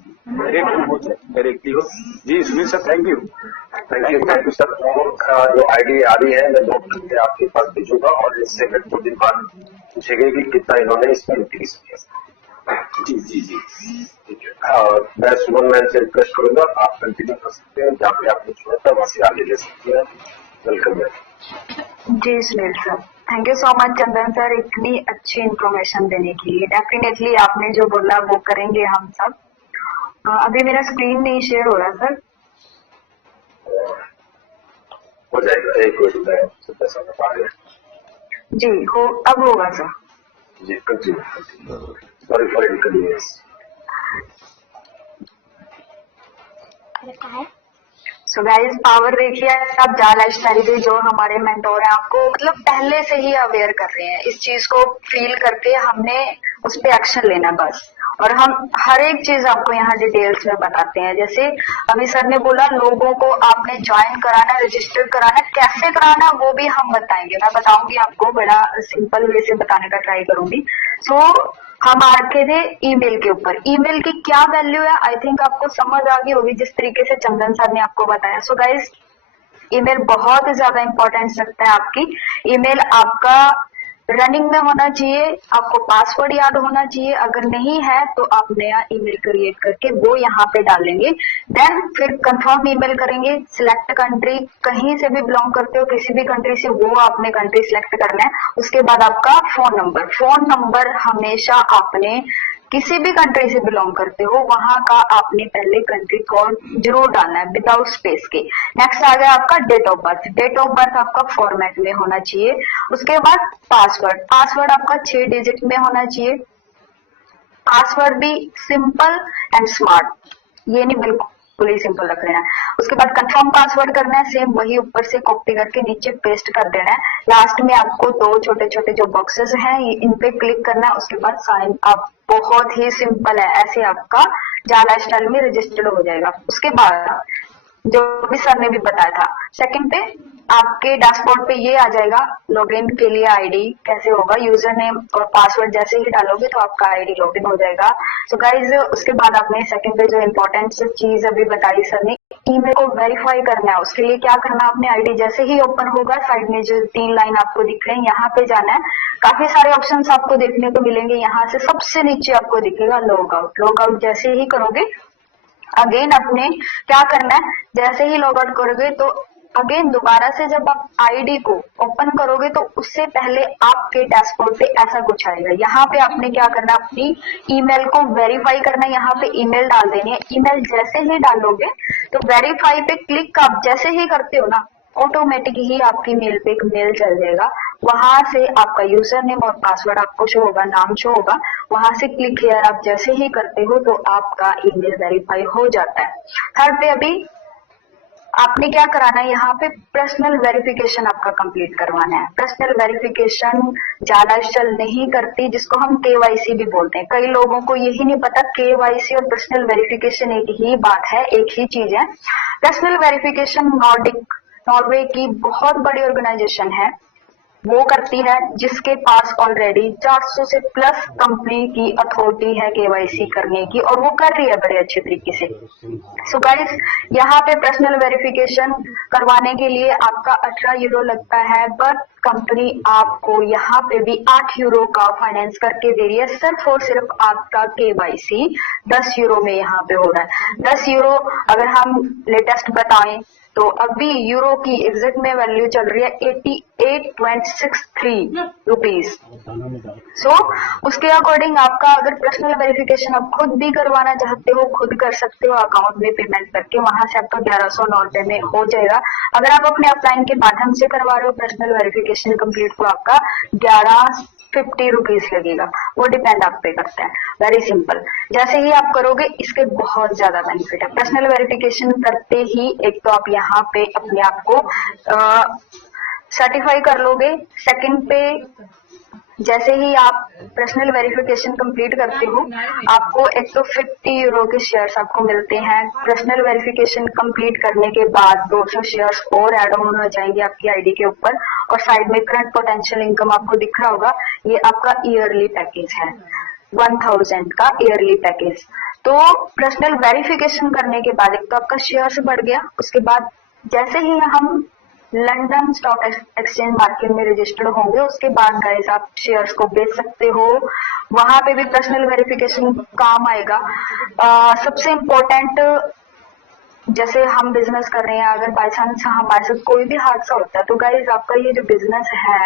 डायरेक्टली हो। जी Sunil sir, thank you sir. और जो आईडी आ रही है मैं नोट करके आपके पास भेजूंगा और इससे मैं 2 दिन बाद पूछेंगे कि कितना इन्होंने इसमें इंक्रीज किया। जी जी जी, ठीक है। और मैं सुमन मैन से रिक्वेस्ट करूंगा, आप कंटिन्यू कर सकते हैं, जहाँ पे आपने छोड़ा था वहां से आगे ले सकते हैं। वेलकम है। जी Sunil sir. Thank you so much Chandan sir इतनी अच्छी इंफॉर्मेशन देने के लिए। डेफिनेटली आपने जो बोला वो करेंगे हम सब। अभी मेरा स्क्रीन नहीं शेयर हो रहा सर। हो जाएगा, एक मिनट में सुबह समय पा रहे जी हो, अब होगा सर। जी continue. Sorry for inconvenience. So guys power देखिए आप जा लाइफस्टाइल के जो हमारे मेंटोर हैं आपको मतलब पहले से ही अवेयर कर रहे हैं, इस चीज को फील करके हमने उस पे एक्शन लेना बस। और हम हर एक चीज आपको यहाँ डिटेल्स में बताते हैं। जैसे अभी सर ने बोला लोगों को आपने ज्वाइन कराना, रजिस्टर कराना, कैसे कराना वो भी हम बताएंगे। मैं बताऊंगी आपको, बड़ा सिंपल वे से बताने का ट्राई करूंगी। सो हम आ रखे थे ईमेल के ऊपर। ईमेल की क्या वैल्यू है आई थिंक आपको समझ आ गई होगी जिस तरीके से चंदन सर ने आपको बताया। सो गाइस ईमेल बहुत ज्यादा इंपॉर्टेंस रखता है आपकी। ईमेल आपका रनिंग में होना चाहिए, आपको पासवर्ड याद होना चाहिए। अगर नहीं है तो आप नया ईमेल क्रिएट करके वो यहाँ पे डालेंगे। देन फिर कंफर्म ईमेल करेंगे, सिलेक्ट कंट्री, कहीं से भी बिलोंग करते हो किसी भी कंट्री से वो आपने कंट्री सिलेक्ट करना है। उसके बाद आपका फोन नंबर हमेशा आपने किसी भी कंट्री से बिलोंग करते हो वहां का आपने पहले कंट्री कोड जरूर डालना है विदाउट स्पेस के। नेक्स्ट आ गया आपका date of birth. Date of birth आपका फॉर्मेट में होना चाहिए। उसके बाद पासवर्ड आपका 6 डिजिट में होना चाहिए। पासवर्ड भी सिंपल एंड स्मार्ट, ये नहीं बिल्कुल ही सिंपल रख लेना है। उसके बाद कंफर्म पासवर्ड करना है, सेम वही ऊपर से कॉपी करके नीचे पेस्ट कर देना है। लास्ट में आपको 2 छोटे छोटे जो बॉक्सेस हैं इन पे क्लिक करना है। उसके बाद साइन अप, बहुत ही सिंपल है। ऐसे आपका जाला स्टाइल में रजिस्टर्ड हो जाएगा। उसके बाद जो भी सर ने भी बताया था, सेकंड पे आपके डैशबोर्ड पे ये आ जाएगा लॉगिन के लिए आईडी कैसे होगा। यूजर नेम और पासवर्ड जैसे ही डालोगे तो आपका आईडी लॉगिन हो जाएगा। सो गाइज उसके बाद आपने सेकंड पे जो इम्पोर्टेंट चीज अभी बताई सर ने, ईमेल को वेरीफाई करना है। उसके लिए क्या करना है, आपने आईडी जैसे ही ओपन होगा साइड में जो 3 लाइन आपको दिख रहे हैं यहाँ पे जाना है। काफी सारे ऑप्शंस आपको देखने को मिलेंगे। यहाँ से सबसे नीचे आपको दिखेगा लॉग आउट। लॉग आउट जैसे ही करोगे अगेन अपने क्या करना है, जैसे ही लॉग आउट करोगे तो अगेन दोबारा से जब आप आईडी को ओपन करोगे तो उससे पहले आपके डैशबोर्ड पे ऐसा कुछ आएगा। यहाँ पे आपने क्या करना है, अपनी ईमेल को वेरीफाई करना है। यहाँ पे ईमेल डाल देनी है। ईमेल जैसे ही डालोगे तो वेरीफाई पे क्लिक आप जैसे ही करते हो ना ऑटोमेटिक ही आपकी मेल पे एक मेल चल जाएगा। वहां से आपका यूजर नेम और पासवर्ड आपको शो होगा, नाम शो होगा। वहां से क्लिक हियर आप जैसे ही करते हो तो आपका ईमेल वेरीफाई हो जाता है। थर्ड पे अभी आपने क्या कराना है, यहाँ पे पर्सनल वेरिफिकेशन आपका कंप्लीट करवाना है। पर्सनल वेरिफिकेशन जाला स्टाइल नहीं करती, जिसको हम केवाईसी भी बोलते हैं। कई लोगों को यही नहीं पता केवाईसी और पर्सनल वेरिफिकेशन एक ही बात है, एक ही चीज है। पर्सनल वेरिफिकेशन नॉर्वे की बहुत बड़ी ऑर्गेनाइजेशन है, वो करती है, जिसके पास ऑलरेडी 400 से प्लस कंपनी की अथॉरिटी है केवाईसी करने की, और वो कर रही है बड़े अच्छे तरीके से। सो गाइस यहाँ पे पर्सनल वेरिफिकेशन करवाने के लिए आपका 18 यूरो लगता है, बट कंपनी आपको यहाँ पे भी 8 यूरो का फाइनेंस करके दे रही है। सिर्फ और सिर्फ आपका केवाईसी 10 यूरो में यहाँ पे हो रहा है। 10 यूरो अगर हम लेटेस्ट बताएं तो अभी यूरो की एग्जैक्ट में वैल्यू चल रही है 88.63 रुपीज। सो उसके अकॉर्डिंग आपका अगर पर्सनल वेरिफिकेशन आप खुद भी करवाना चाहते हो खुद कर सकते हो, अकाउंट में पेमेंट करके वहां से आपका 1109 में हो जाएगा। अगर आप अपने अपलाइन के माध्यम से करवा रहे हो पर्सनल वेरिफिकेशन कंप्लीट तो आपका 1150 रुपीज लगेगा। वो डिपेंड आप पे करता है। वेरी सिंपल, जैसे ही आप करोगे इसके बहुत ज्यादा बेनिफिट है। पर्सनल वेरिफिकेशन करते ही एक तो आप यहाँ पे अपने आप को सर्टिफाई कर लोगे। सेकंड पे जैसे ही आप पर्सनल वेरिफिकेशन कंप्लीट करते हो आपको एक तो 50 यूरो के शेयर्स आपको मिलते हैं। पर्सनल वेरिफिकेशन कंप्लीट करने के बाद 200 शेयर्स और ऐड ऑन हो जाएंगे आपकी आईडी के ऊपर। और साइड में करंट पोटेंशियल इनकम आपको दिख रहा होगा, ये आपका ईयरली पैकेज है, 1000 का ईयरली पैकेज। तो पर्सनल वेरिफिकेशन करने के बाद एक तो आपका शेयर्स बढ़ गया। उसके बाद जैसे ही हम लंदन स्टॉक एक्सचेंज मार्केट में रजिस्टर्ड होंगे उसके बाद गाइस आप शेयर्स को बेच सकते हो। वहां पे भी पर्सनल वेरिफिकेशन काम आएगा। सबसे इम्पोर्टेंट जैसे हम बिजनेस कर रहे हैं, अगर बाई चांस हमारे साथ कोई भी हादसा होता है तो गाइज आपका ये जो बिजनेस है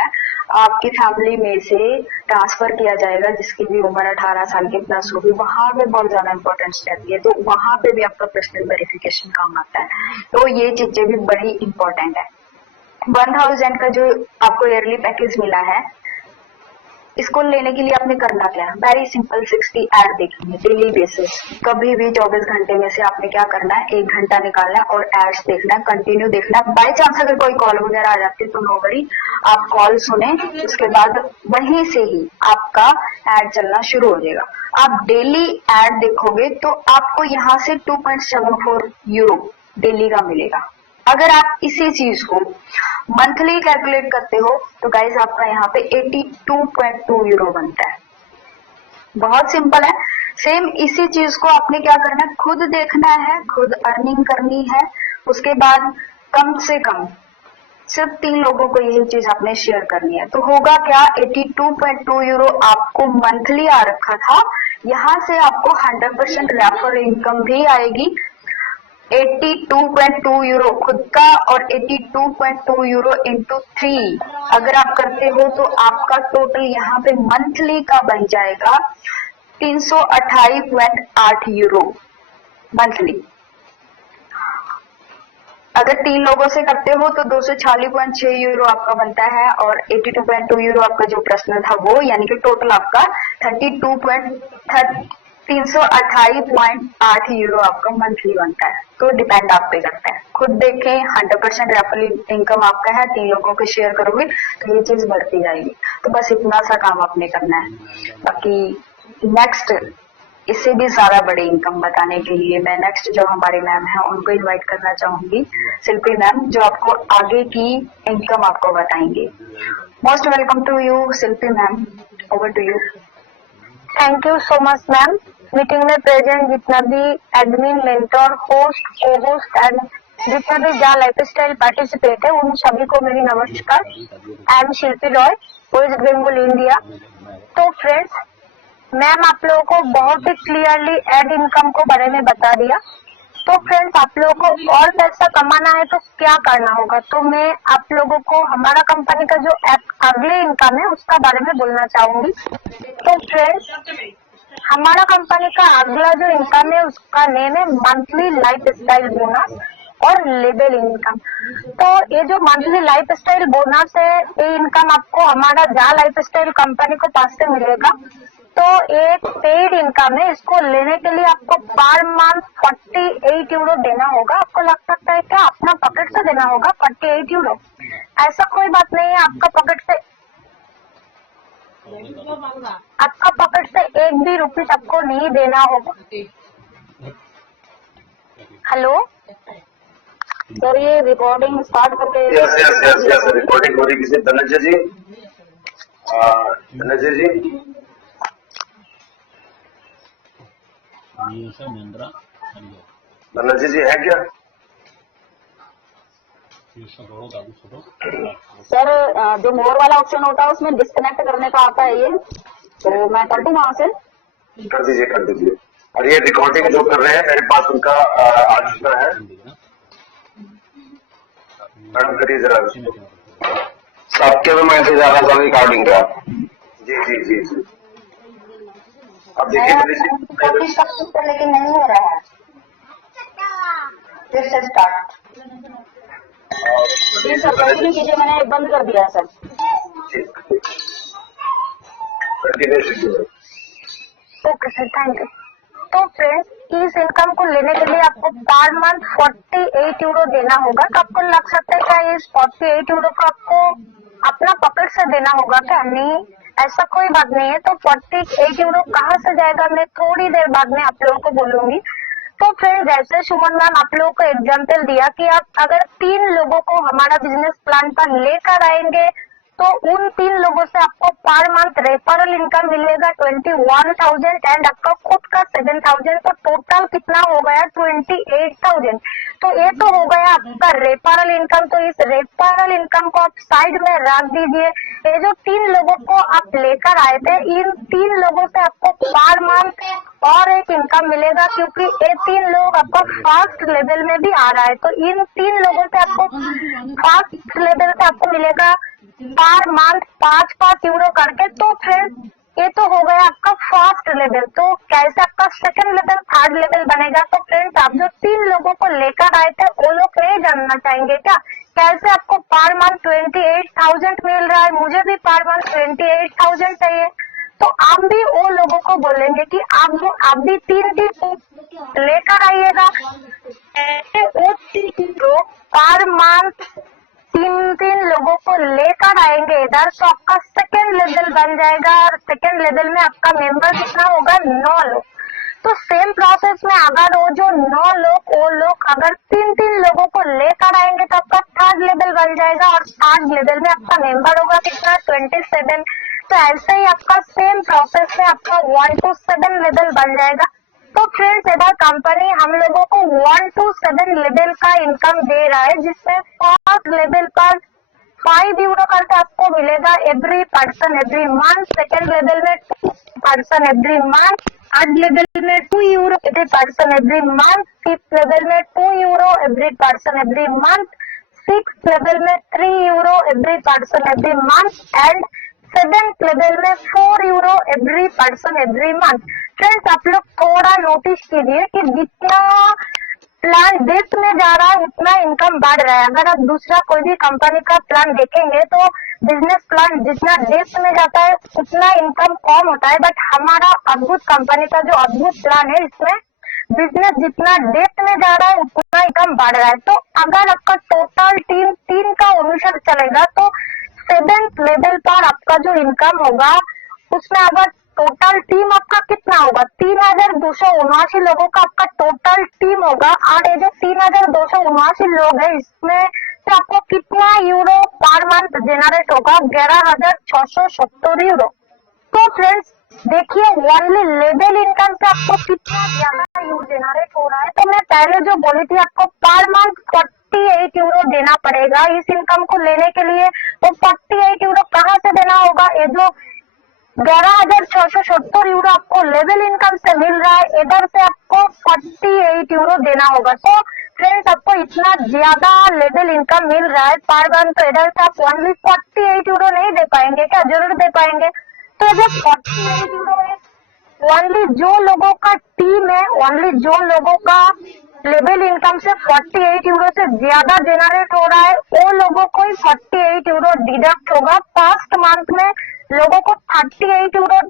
आपकी फैमिली में से ट्रांसफर किया जाएगा, जिसकी भी उम्र 18 साल के प्लस होगी, वहां पे बहुत ज्यादा इंपॉर्टेंस रहती है, तो वहां पे भी आपका पर्सनल वेरिफिकेशन काम आता है। तो ये चीजें भी बड़ी इंपॉर्टेंट है। 1000 का जो आपको ईयरली पैकेज मिला है, इसको लेने के लिए आपने करना क्या है, वेरी सिंपल, 60 ऐड देखनी है डेली बेसिस। कभी भी 24 घंटे में से आपने क्या करना है, 1 घंटा निकालना है और एड्स देखना है, कंटिन्यू देखना है। बाई चांस अगर कोई कॉल वगैरह आ जाती है तो नो वरी, आप कॉल सुने, उसके बाद वहीं से ही आपका एड चलना शुरू हो जाएगा। आप डेली एड देखोगे तो आपको यहाँ से 2.74 यूरो डेली का मिलेगा। अगर आप इसी चीज को मंथली कैलकुलेट करते हो तो गाइस आपका यहाँ पे 82.2 यूरो बनता है। बहुत सिंपल है। सेम इसी चीज को आपने क्या करना है, खुद देखना है, खुद अर्निंग करनी है। उसके बाद कम से कम सिर्फ 3 लोगों को यही चीज आपने शेयर करनी है। तो होगा क्या, 82.2 यूरो आपको मंथली आ रखा था, यहाँ से आपको 100% रेफर इनकम भी आएगी। 82.2 यूरो खुद का और 82.2 यूरो इंटू 3 अगर आप करते हो तो आपका टोटल यहाँ पे मंथली का बन जाएगा 328.8 यूरो मंथली। अगर 3 लोगों से करते हो तो 246.6 यूरो आपका बनता है और 82.2 यूरो आपका जो प्रश्न था वो, यानी कि टोटल आपका 328.8 यूरो आपका मंथली बनता है। तो डिपेंड आप पे करता है, खुद देखें। 100% रेफरल इनकम आपका है, 3 लोगों को शेयर करोगे तो ये चीज बढ़ती जाएगी। तो बस इतना सा काम आपने करना है। बाकी नेक्स्ट इससे भी ज्यादा बड़ी इनकम बताने के लिए मैं नेक्स्ट जो हमारे मैम है उनको इनवाइट करना चाहूंगी, शिल्पी मैम, जो आपको आगे की इनकम आपको बताएंगे। Most welcome to you Shilpi ma'am, over to you. Thank you so much ma'am. Meeting में प्रेजेंट जितना भी admin, mentor, host, cohost and जितना भी जा लाइफस्टाइल पार्टिसिपेट है उन सभी को मेरी नमस्कार। I am Shilpi Roy, West Bengal, India. तो फ्रेंड्स, मैम आप लोगों को बहुत ही क्लियरली एड इनकम को बारे में बता दिया। तो फ्रेंड्स, आप लोगों को और पैसा कमाना है तो क्या करना होगा, तो मैं आप लोगों को हमारा कंपनी का जो अगले इनकम है उसका बारे में बोलना चाहूंगी। तो फ्रेंड्स, हमारा कंपनी का अगला जो इनकम है उसका नेम है मंथली लाइफ स्टाइल बोनस और लेबल इनकम। तो ये जो मंथली लाइफ स्टाइल बोनस है, ये इनकम आपको हमारा जा लाइफ स्टाइल कंपनी को पास से मिलेगा। तो एक पेड इनकम है, इसको लेने के लिए आपको पर मंथ 48 यूरो देना होगा। आपको लग सकता है क्या अपना पॉकेट से देना होगा 48 यूरो? ऐसा कोई बात नहीं है, आपका पॉकेट से 1 भी रुपीस आपको नहीं देना होगा। हेलो सर, ये रिकॉर्डिंग स्टार्ट करके यस रिकॉर्डिंग हो रही। किसी धनंजय जी, धनंजय जी, धनंजय जी है क्या? सर, जो मोर वाला ऑप्शन होता है उसमें डिस्कनेक्ट करने का आता है ये, तो मैं कर दूं वहां से? कर दीजिए, कर दीजिए। और ये रिकॉर्डिंग जो कर रहे हैं मेरे पास उनका आ चुका है। मैडम करिए जरा सबके में मैसेज आ रहा था रिकॉर्डिंग का। जी जी जी जी। अब देखिए कोशिश कर लेकिन नहीं हो रहा है। फिर से स्टार्ट। जी सर, कंटिन्यू कीजिए, मैंने बंद कर दिया है sir. Okay sir, thank you. तो फ्रेंड्स, इस इनकम को लेने के लिए आपको पर मंथ 48 यूरो देना होगा। तो आपको लग सकता है क्या इस 48 यूरो को आपको अपना पॉकेट से देना होगा क्या? नहीं, ऐसा कोई बात नहीं है। तो 48 यूरो कहाँ से जाएगा मैं थोड़ी देर बाद में आप लोगों को बोलूंगी। तो फिर जैसे सुमन मैम आप लोगों को एग्जाम्पल दिया कि आप अगर 3 लोगों को हमारा बिजनेस प्लान पर लेकर आएंगे तो उन 3 लोगों से आपको पर मंथ रेफरल इनकम मिलेगा 21,000 एंड आपका खुद का 7,000। तो टोटल कितना हो गया 28,000। तो ये तो हो गया आपका रेफरल इनकम। तो इस रेफरल इनकम को आप साइड में रख दीजिए। ये जो 3 लोगों को आप लेकर आए थे, इन 3 लोगों से आपको पर मंथ और एक इनकम मिलेगा, क्योंकि ये 3 लोग आपको फर्स्ट लेवल में भी आ रहा है। तो इन 3 लोगों से आपको फर्स्ट लेवल से आपको मिलेगा पर मंथ 5-5 यूरो करके। तो फ्रेंड्स ये तो हो गया आपका फर्स्ट लेवल। तो कैसे आपका सेकंड लेवल, थर्ड लेवल बनेगा? तो फ्रेंड्स आप जो 3 लोगों को लेकर आए थे वो लोग नहीं जानना चाहेंगे क्या कैसे आपको पर मंथ 28,000 मिल रहा है? मुझे भी पर मंथ 28,000 चाहिए। तो आप भी वो लोगों को बोलेंगे कि आप भी 3 लेकर आइएगा। ऐसे वो 3 लोग पर मंथ 3 लोगों को लेकर आएंगे इधर, तो आपका सेकेंड लेवल बन जाएगा। और सेकेंड लेवल में आपका मेंबर कितना होगा? 9 लोग। तो सेम प्रोसेस में अगर वो जो 9 लोग, वो लोग अगर 3 लोगों को लेकर आएंगे तो आपका थर्ड लेवल बन जाएगा। और थर्ड लेवल में आपका मेंबर होगा कितना? 27। तो ऐसे ही आपका सेम प्रोसेस में आपका 1 to 7 लेवल बन जाएगा। तो फ्रेंड्स इधर कंपनी हम लोगों को 1 to 7 लेवल का इनकम दे रहा है, जिसमें फर्स्ट लेवल पर 5 यूरो करके आपको मिलेगा every person every month. Second level में 2 person every month. Third level में 2 euro every person every month. Fifth level में 2 euro every person every month. Sixth level में 3 euro every person every month. And 7th level में 4 euro every person every month. Friends आप लोग थोड़ा notice कीजिए कि जितना प्लान डेप्थ में जा रहा है उतना इनकम बढ़ रहा है। अगर आप दूसरा कोई भी कंपनी का प्लान देखेंगे तो बिजनेस प्लान जितना डेप्थ में जाता है उतना इनकम कम होता है। बट हमारा अद्भुत कंपनी का जो अद्भुत प्लान है, इसमें बिजनेस जितना डेप्थ में जा रहा है उतना इनकम बढ़ रहा है। तो अगर आपका टोटल टीम 3 का अनुसार चलेगा तो 7th लेवल पर आपका जो इनकम होगा उसमें अगर टोटल टीम आपका कितना होगा? 3,279 लोगों का आपका टोटल टीम होगा। और ये जो 3,279 लोग हैं, इसमें से आपको कितना यूरो पर मंथ जनरेट होगा? 11,670 यूरो। तो फ्रेंड्स देखिए ओनली लेवल इनकम से आपको कितना ज्यादा यूरो जनरेट हो रहा है। तो मैं पहले जो बोली थी आपको पर मंथ 48 यूरो देना पड़ेगा इस इनकम को लेने के लिए। तो 48 यूरो कहाँ से देना होगा? ये जो 11,670 यूरो आपको लेवल इनकम से मिल रहा है, इधर से आपको 48 यूरो देना होगा। तो फ्रेंड्स आपको इतना ज्यादा लेवल इनकम मिल रहा है पर मंथ, तो इधर से आप ओनली 48 यूरो नहीं दे पाएंगे क्या? जरूर दे पाएंगे। तो जब 48 यूरो है, ओनली जो लोगों का टीम है, ओनली जो लोगों का लेवल इनकम से 48 यूरो से ज्यादा जनरेट हो रहा है, वो लोगों को ही 48 यूरो डिडक्ट होगा। फर्स्ट मंथ में लोगों को 38 यूरो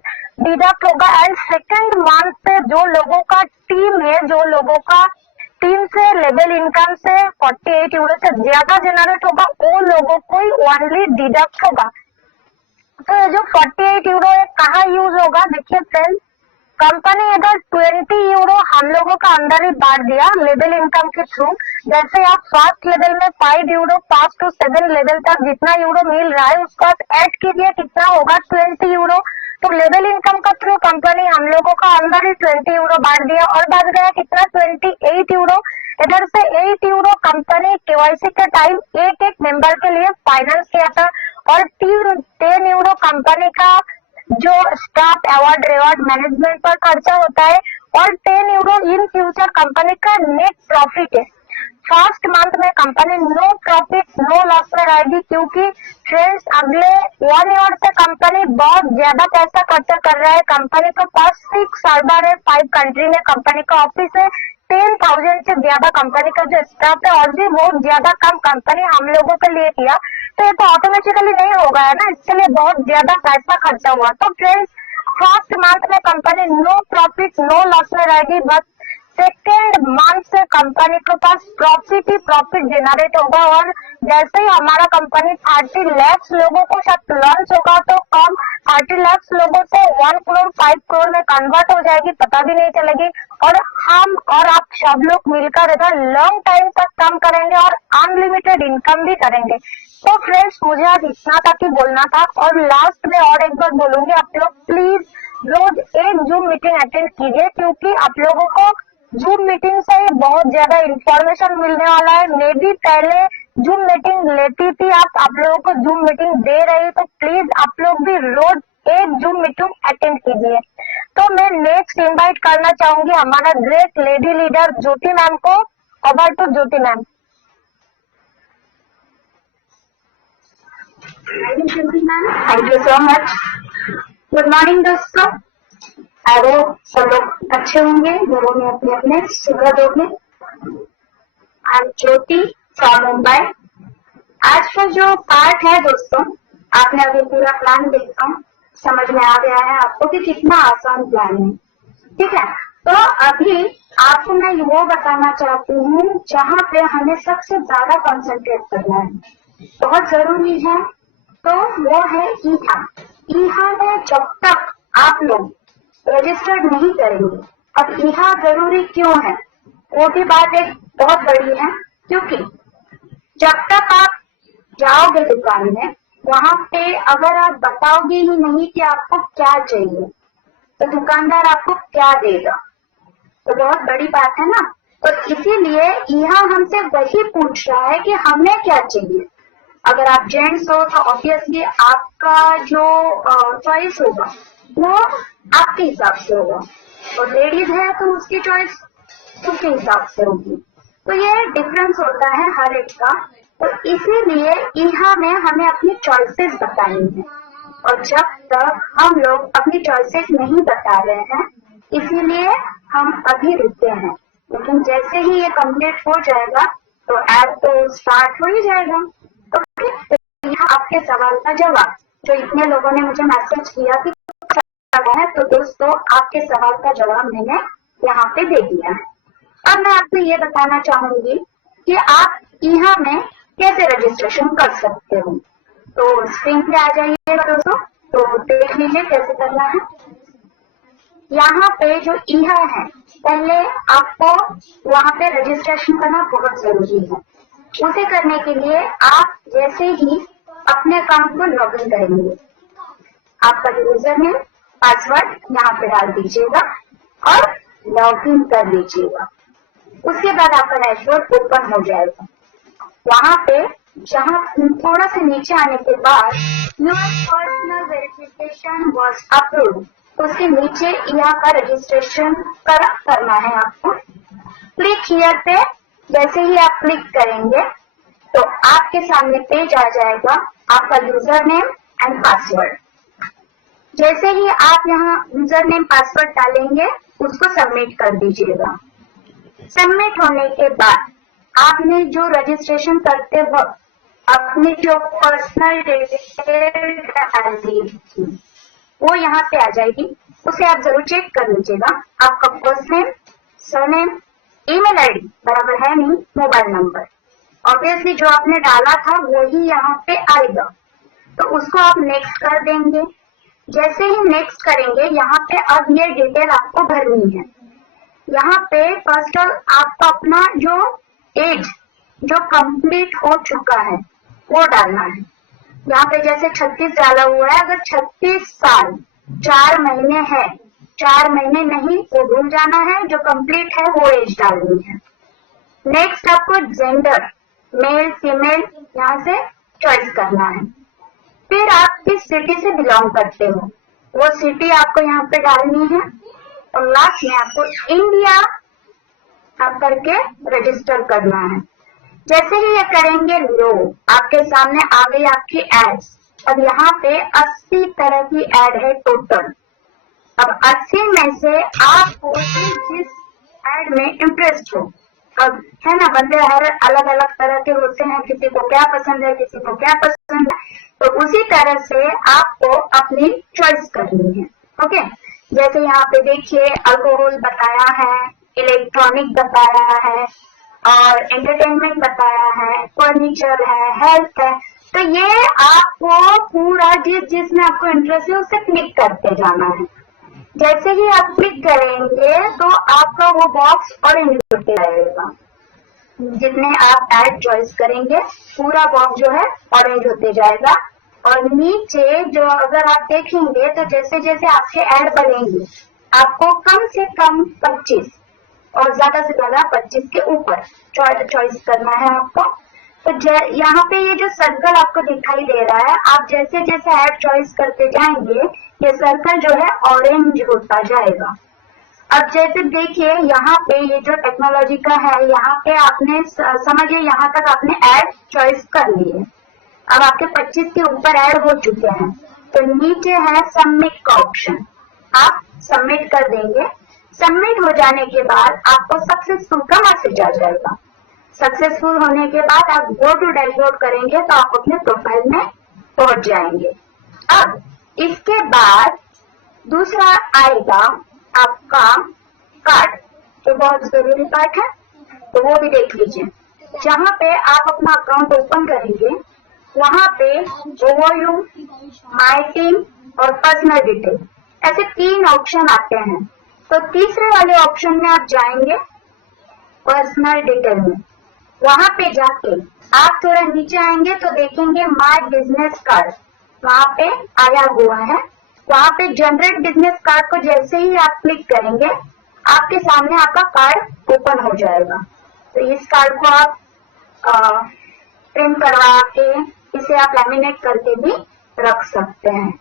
डिडक्ट होगा। एंड सेकेंड मंथ पे जो लोगों का टीम है, जो लोगों का टीम से लेवल इनकम से 48 यूरो से ज्यादा जनरेट होगा, वो लोगों को ही ओनली डिडक्ट होगा। तो ये जो 48 यूरो है कहाँ यूज होगा? देखिए फ्रेंड्स, कंपनी अगर 20 यूरो हम लोगों का अंदर ही बांट दिया लेवल इनकम के थ्रू। जैसे आप फर्स्ट लेवल में 5 यूरो 5 to 7 लेवल तक जितना यूरो मिल रहा है उसको आप ऐड कीजिए, कितना होगा? 20 यूरो। तो लेवल इनकम का थ्रू कंपनी हम लोगों का अंदर ही 20 यूरो बांट दिया और बच गया कितना? 28 यूरो। इधर से 8 यूरो कंपनी केवाईसी के टाइम एक मेंबर के लिए फाइनेंस किया था। और 10 यूरो कंपनी का जो स्टाफ अवार्ड रिवार्ड मैनेजमेंट पर खर्चा होता है। और 10 यूरो इन फ्यूचर कंपनी का नेट प्रॉफिट है। फर्स्ट मंथ में company no profit no loss में रहेगी, क्योंकि फ्रेंड्स अगले 1 ईयर से कंपनी बहुत ज्यादा पैसा खर्चा कर रहा है। कंपनी के पास 6 सर्वर है, 5 कंट्री में कंपनी का ऑफिस है, 10,000 से ज्यादा कंपनी का जो स्टाफ है, और भी बहुत ज्यादा काम कंपनी हम लोगों के लिए किया। तो ये तो ऑटोमेटिकली नहीं होगा है ना, इसके लिए बहुत ज्यादा पैसा खर्चा हुआ। तो फ्रेंड्स फर्स्ट मंथ में company no profit no loss में रहेगी, बस सेकेंड मंथ से कंपनी के पास प्रॉफिट ही प्रॉफिट जनरेट होगा। और जैसे ही हमारा कंपनी 30 लाख लोगों को साथ लॉन्च होगा तो कम 30 लाख लोगों से 1 करोड़ 5 करोड़ में कन्वर्ट हो जाएगी, पता भी नहीं चलेगी। और हम और आप सब लोग मिलकर इधर लॉन्ग टाइम तक काम करेंगे और अनलिमिटेड इनकम भी करेंगे। तो फ्रेंड्स मुझे आज इतना तक ही बोलना था। और लास्ट में और एक बार बोलूंगी, आप लोग प्लीज रोज एक जूम मीटिंग अटेंड कीजिए, क्योंकि आप लोगों को जूम मीटिंग से बहुत ज्यादा इंफॉर्मेशन मिलने वाला है। मे बी पहले जूम मीटिंग लेती थी, आप लोगों को जूम मीटिंग दे रही, तो प्लीज आप लोग भी रोज एक जूम मीटिंग अटेंड कीजिए। तो मैं नेक्स्ट इनवाइट करना चाहूंगी हमारा great lady leader Jyoti ma'am को। Over to Jyoti ma'am. Thank you so much. Good morning दोस्तों, आई होप सब लोग अच्छे होंगे, घरों में अपने अपने सुखद होंगे। I am Jyoti from Mumbai. आज का जो पार्ट है दोस्तों, आपने अभी पूरा प्लान देखा, समझ में आ गया है आपको कि कितना आसान प्लान है, ठीक है। तो अभी आपको मैं वो बताना चाहती हूँ जहाँ पे हमें सबसे ज्यादा कंसंट्रेट करना है, बहुत जरूरी है, तो वो है ईहा। ईहा में जब तक आप लोग रजिस्टर्ड नहीं करेंगे, अब ईहा जरूरी क्यों है, वो भी बात एक बहुत बड़ी है, क्योंकि जब तक आप जाओगे दुकान में, वहां पे अगर आप बताओगे ही नहीं कि आपको क्या चाहिए, तो दुकानदार आपको क्या देगा, तो बहुत बड़ी बात है ना। तो इसीलिए यहाँ हमसे वही पूछ रहा है कि हमें क्या चाहिए। अगर आप जेंट्स हो तो ऑब्वियसली आपका जो चॉइस होगा वो आपके हिसाब से होगा, और लेडीज है तो उसकी चॉइस उसके हिसाब से होगी। तो ये डिफरेंस होता है हर एक का। तो इसीलिए यहाँ में हमें अपनी चॉइसेस बतानी है, और जब तक हम लोग अपनी चॉइसेस नहीं बता रहे हैं, इसीलिए हम अभी रुके हैं। लेकिन जैसे ही ये कंप्लीट हो जाएगा तो ऐप तो स्टार्ट हो ही जाएगा। तो यहाँ आपके सवाल का जवाब, जो इतने लोगों ने मुझे मैसेज किया कि है, तो दोस्तों आपके सवाल का जवाब मैंने यहाँ पे दे दिया है। अब मैं आपको ये बताना चाहूंगी कि आप यहाँ में कैसे रजिस्ट्रेशन कर सकते हो। तो स्क्रीन पे आ जाइएगा दोस्तों, तो देख लीजिए कैसे करना है। यहाँ पे जो ईहा है, पहले आपको वहाँ पे रजिस्ट्रेशन करना बहुत जरूरी है। उसे करने के लिए आप जैसे ही अपने अकाउंट को लॉग इन करेंगे, आपका यूजर नेम पासवर्ड यहाँ पे डाल दीजिएगा और लॉग इन कर लीजिएगा। उसके बाद आपका डैशबोर्ड ओपन हो जाएगा। वहाँ पे जहाँ थोड़ा सा नीचे आने के बाद your personal verification was approved, उसके नीचे यहाँ का रजिस्ट्रेशन करना है आपको। क्लिक हियर पे जैसे ही आप क्लिक करेंगे तो आपके सामने पेज आ जाएगा, आपका यूजर नेम एंड पासवर्ड। जैसे ही आप यहाँ यूजर नेम पासवर्ड डालेंगे, उसको सबमिट कर दीजिएगा। सबमिट होने के बाद आपने जो रजिस्ट्रेशन करते वक्त अपनी जो पर्सनल डिटेल डाली थी वो यहाँ पे आ जाएगी, उसे आप जरूर चेक कर लीजिएगा। आपका first name, surname, email ID बराबर है नहीं, मोबाइल नंबर, ऑब्वियसली जो आपने डाला था वही यहाँ पे आएगा, तो उसको आप नेक्स्ट कर देंगे। जैसे ही नेक्स्ट करेंगे, यहाँ पे अब ये डिटेल आपको भरनी है। यहाँ पे फर्स्ट ऑल आपको अपना जो एज जो कंप्लीट हो चुका है वो डालना है। यहाँ पे जैसे 36 डाला हुआ है, अगर 36 साल 4 महीने है, 4 महीने नहीं वो भूल जाना है, जो कंप्लीट है वो एज डालनी है। नेक्स्ट आपको जेंडर मेल फीमेल यहाँ से चॉइस करना है। फिर आप किस सिटी से बिलोंग करते हो वो सिटी आपको यहाँ पे डालनी है, और लास्ट में आपको इंडिया आप करके रजिस्टर करना है। जैसे ही ये करेंगे, लो आपके सामने आ गई आपकी एड्स। अब यहाँ पे 80 तरह की एड है टोटल। अब 80 में से आपको जिस एड में इंटरेस्ट हो, अब है ना, बंदे हर अलग अलग तरह के होते हैं, किसी को क्या पसंद है, किसी को क्या पसंद है, तो उसी तरह से आपको अपनी चॉइस करनी है। ओके, जैसे यहाँ पे देखिए अल्कोहल बताया है, इलेक्ट्रॉनिक बताया है, और एंटरटेनमेंट बताया है, फर्नीचर है, हेल्थ है। तो ये आपको पूरा जिसमें आपको इंटरेस्ट है उसे क्लिक करते जाना है। जैसे ही आप क्लिक करेंगे तो आपका वो बॉक्स ऑरेंज होते जाएगा। जितने आप ऐड चॉइस करेंगे पूरा बॉक्स जो है ऑरेंज होते जाएगा, और नीचे जो अगर आप देखेंगे तो जैसे जैसे आपके ऐड बनेंगे, आपको कम से कम 25 और ज्यादा से ज्यादा 25 के ऊपर चॉइस करना है आपको। तो यहाँ पे ये जो सर्कल आपको दिखाई दे रहा है, आप जैसे जैसे ऐड चॉइस करते जाएंगे ये सर्कल जो है ऑरेंज होता जाएगा। अब जैसे देखिए यहाँ पे ये जो टेक्नोलॉजी का है, यहाँ पे आपने समझिए यहाँ तक आपने ऐड चॉइस कर लिए। अब आपके 25 के ऊपर ऐड हो चुके हैं, तो नीचे है सबमिट का ऑप्शन, आप सबमिट कर देंगे। सबमिट हो जाने के बाद आपको सक्सेसफुल का मैसेज आ जाएगा। सक्सेसफुल होने के बाद आप गो टू डैशबोर्ड करेंगे तो आप अपने प्रोफाइल में पहुंच जाएंगे। अब इसके बाद दूसरा आएगा आपका कार्ड, जो बहुत जरूरी पार्ट है, तो वो भी देख लीजिए। जहाँ पे आप अपना अकाउंट ओपन करेंगे वहां पे ओवरव्यू, माय टीम और पर्सनल डिटेल ऐसे 3 ऑप्शन आते हैं। तो तीसरे वाले ऑप्शन में आप जाएंगे पर्सनल डिटेल में। वहां पे जाके आप थोड़ा नीचे आएंगे तो देखेंगे माय बिजनेस कार्ड, वहां पे आया हुआ है। वहां पे जनरेट बिजनेस कार्ड को जैसे ही आप क्लिक करेंगे आपके सामने आपका कार्ड ओपन हो जाएगा। तो इस कार्ड को आप प्रिंट करवा के इसे आप लैमिनेट करके भी रख सकते हैं।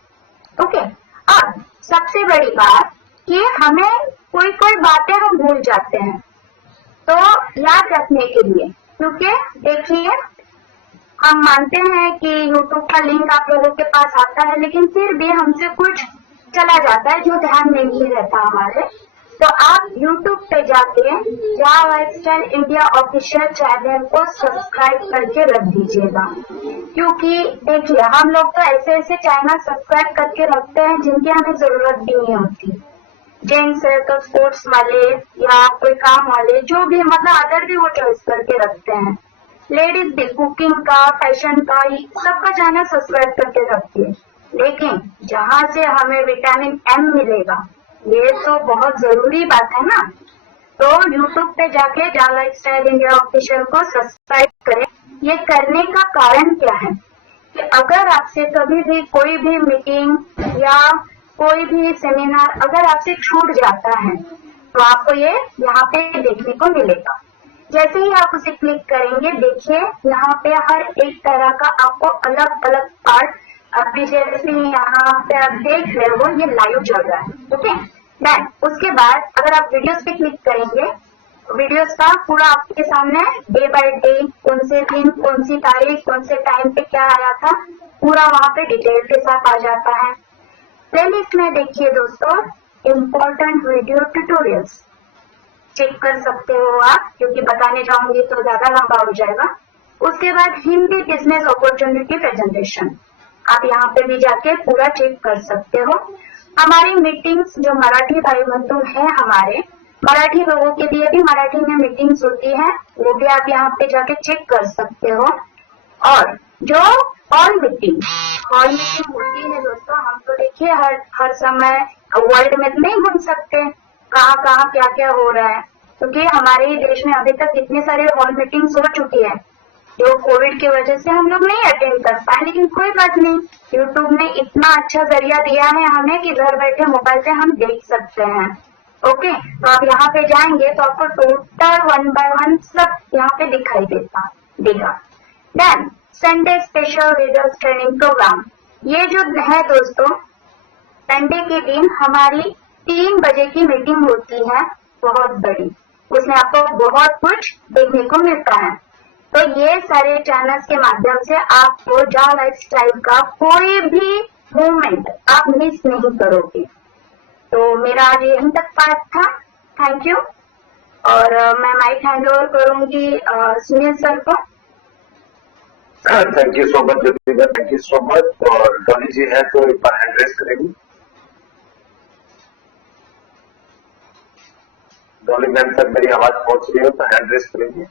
ओके, अब सबसे बड़ी बात कि हमें कोई कोई बातें हम भूल जाते हैं, तो याद रखने के लिए, क्योंकि देखिए हम मानते हैं कि YouTube का लिंक आप लोगों के पास आता है, लेकिन फिर भी हमसे कुछ चला जाता है जो ध्यान में नहीं रहता हमारे। तो आप YouTube पे जाके जा लाइफस्टाइल इंडिया ऑफिशियल चैनल को सब्सक्राइब करके रख दीजिएगा, क्योंकि देखिए हम लोग तो ऐसे ऐसे चैनल सब्सक्राइब करके रखते हैं जिनकी हमें जरूरत भी नहीं होती। जेंट्स है तो स्पोर्ट्स वाले या कोई काम वाले, जो भी मतलब अदर भी वो चॉइस करके रखते हैं। लेडीज भी कुकिंग का, फैशन का, सबका चैनल सब्सक्राइब करके रखती है। लेकिन जहाँ से हमें विटामिन M मिलेगा, ये तो बहुत जरूरी बात है ना। तो YouTube पे जाके जा लाइफस्टाइल इंडिया ऑफिशियल को सब्सक्राइब करें। ये करने का कारण क्या है कि अगर आपसे कभी भी कोई भी मीटिंग या कोई भी सेमिनार अगर आपसे छूट जाता है तो आपको ये यहाँ पे देखने को मिलेगा। जैसे ही आप उसे क्लिक करेंगे, देखिए यहाँ पे हर एक तरह का आपको अलग अलग पार्ट, अभी जैसे यहाँ पे आप देख रहे हो ये लाइव चल रहा है। ओके, देन उसके बाद अगर आप वीडियोस पे क्लिक करेंगे, वीडियोस का पूरा आपके सामने डे बाय डे, कौन से दिन, कौन सी तारीख, कौन से टाइम पे क्या आया था, पूरा वहाँ पे डिटेल के साथ आ जाता है। प्लेलिस्ट में देखिए दोस्तों, इम्पोर्टेंट वीडियो ट्यूटोरियल्स चेक कर सकते हो आप, क्योंकि बताने जाऊंगी तो ज्यादा लंबा हो जाएगा। उसके बाद हिंदी बिजनेस अपॉर्चुनिटी प्रेजेंटेशन, आप यहाँ पे भी जाके पूरा चेक कर सकते हो। हमारी मीटिंग्स जो मराठी भाई बंधु है, हमारे मराठी लोगों के लिए भी मराठी में मीटिंग्स होती है, वो भी आप यहाँ पे जाके चेक कर सकते हो। और जो हॉल मीटिंग होती है दोस्तों, हम तो देखिए हर समय वर्ल्ड में नहीं घूम सकते, कहाँ कहाँ क्या क्या हो रहा है, क्योंकि हमारे ही देश में अभी तक इतने सारे हॉल मीटिंग्स हो चुकी है जो कोविड की वजह से हम लोग नहीं अटेंड कर पाए। लेकिन कोई बात नहीं, यूट्यूब ने इतना अच्छा जरिया दिया है हमें कि घर बैठे मोबाइल पे हम देख सकते हैं। ओके, तो आप यहाँ पे जाएंगे तो आपको टोटल 1 by 1 सब यहाँ पे दिखाई देगा। Then Sunday special leaders training program, ये जो है दोस्तों, संडे के दिन हमारी 3 बजे की मीटिंग होती है, बहुत बड़ी, उसमें आपको बहुत कुछ देखने को मिलता है। तो ये सारे चैनल्स के माध्यम से आपको जाव लाइफस्टाइल का कोई भी मूवमेंट आप मिस नहीं करोगे। तो मेरा आज यहीं तक पार्ट था, थैंक यू। और मैं माइक हैंड ओवर करूंगी सुनील सर को। Thank you so much Jyotika, thank you so much. और डॉली जी है तो एक बार हैंड रेस करेंगी। डॉली मैम तक मेरी आवाज पहुंच रही हो तो हैंड रेस करेंगे।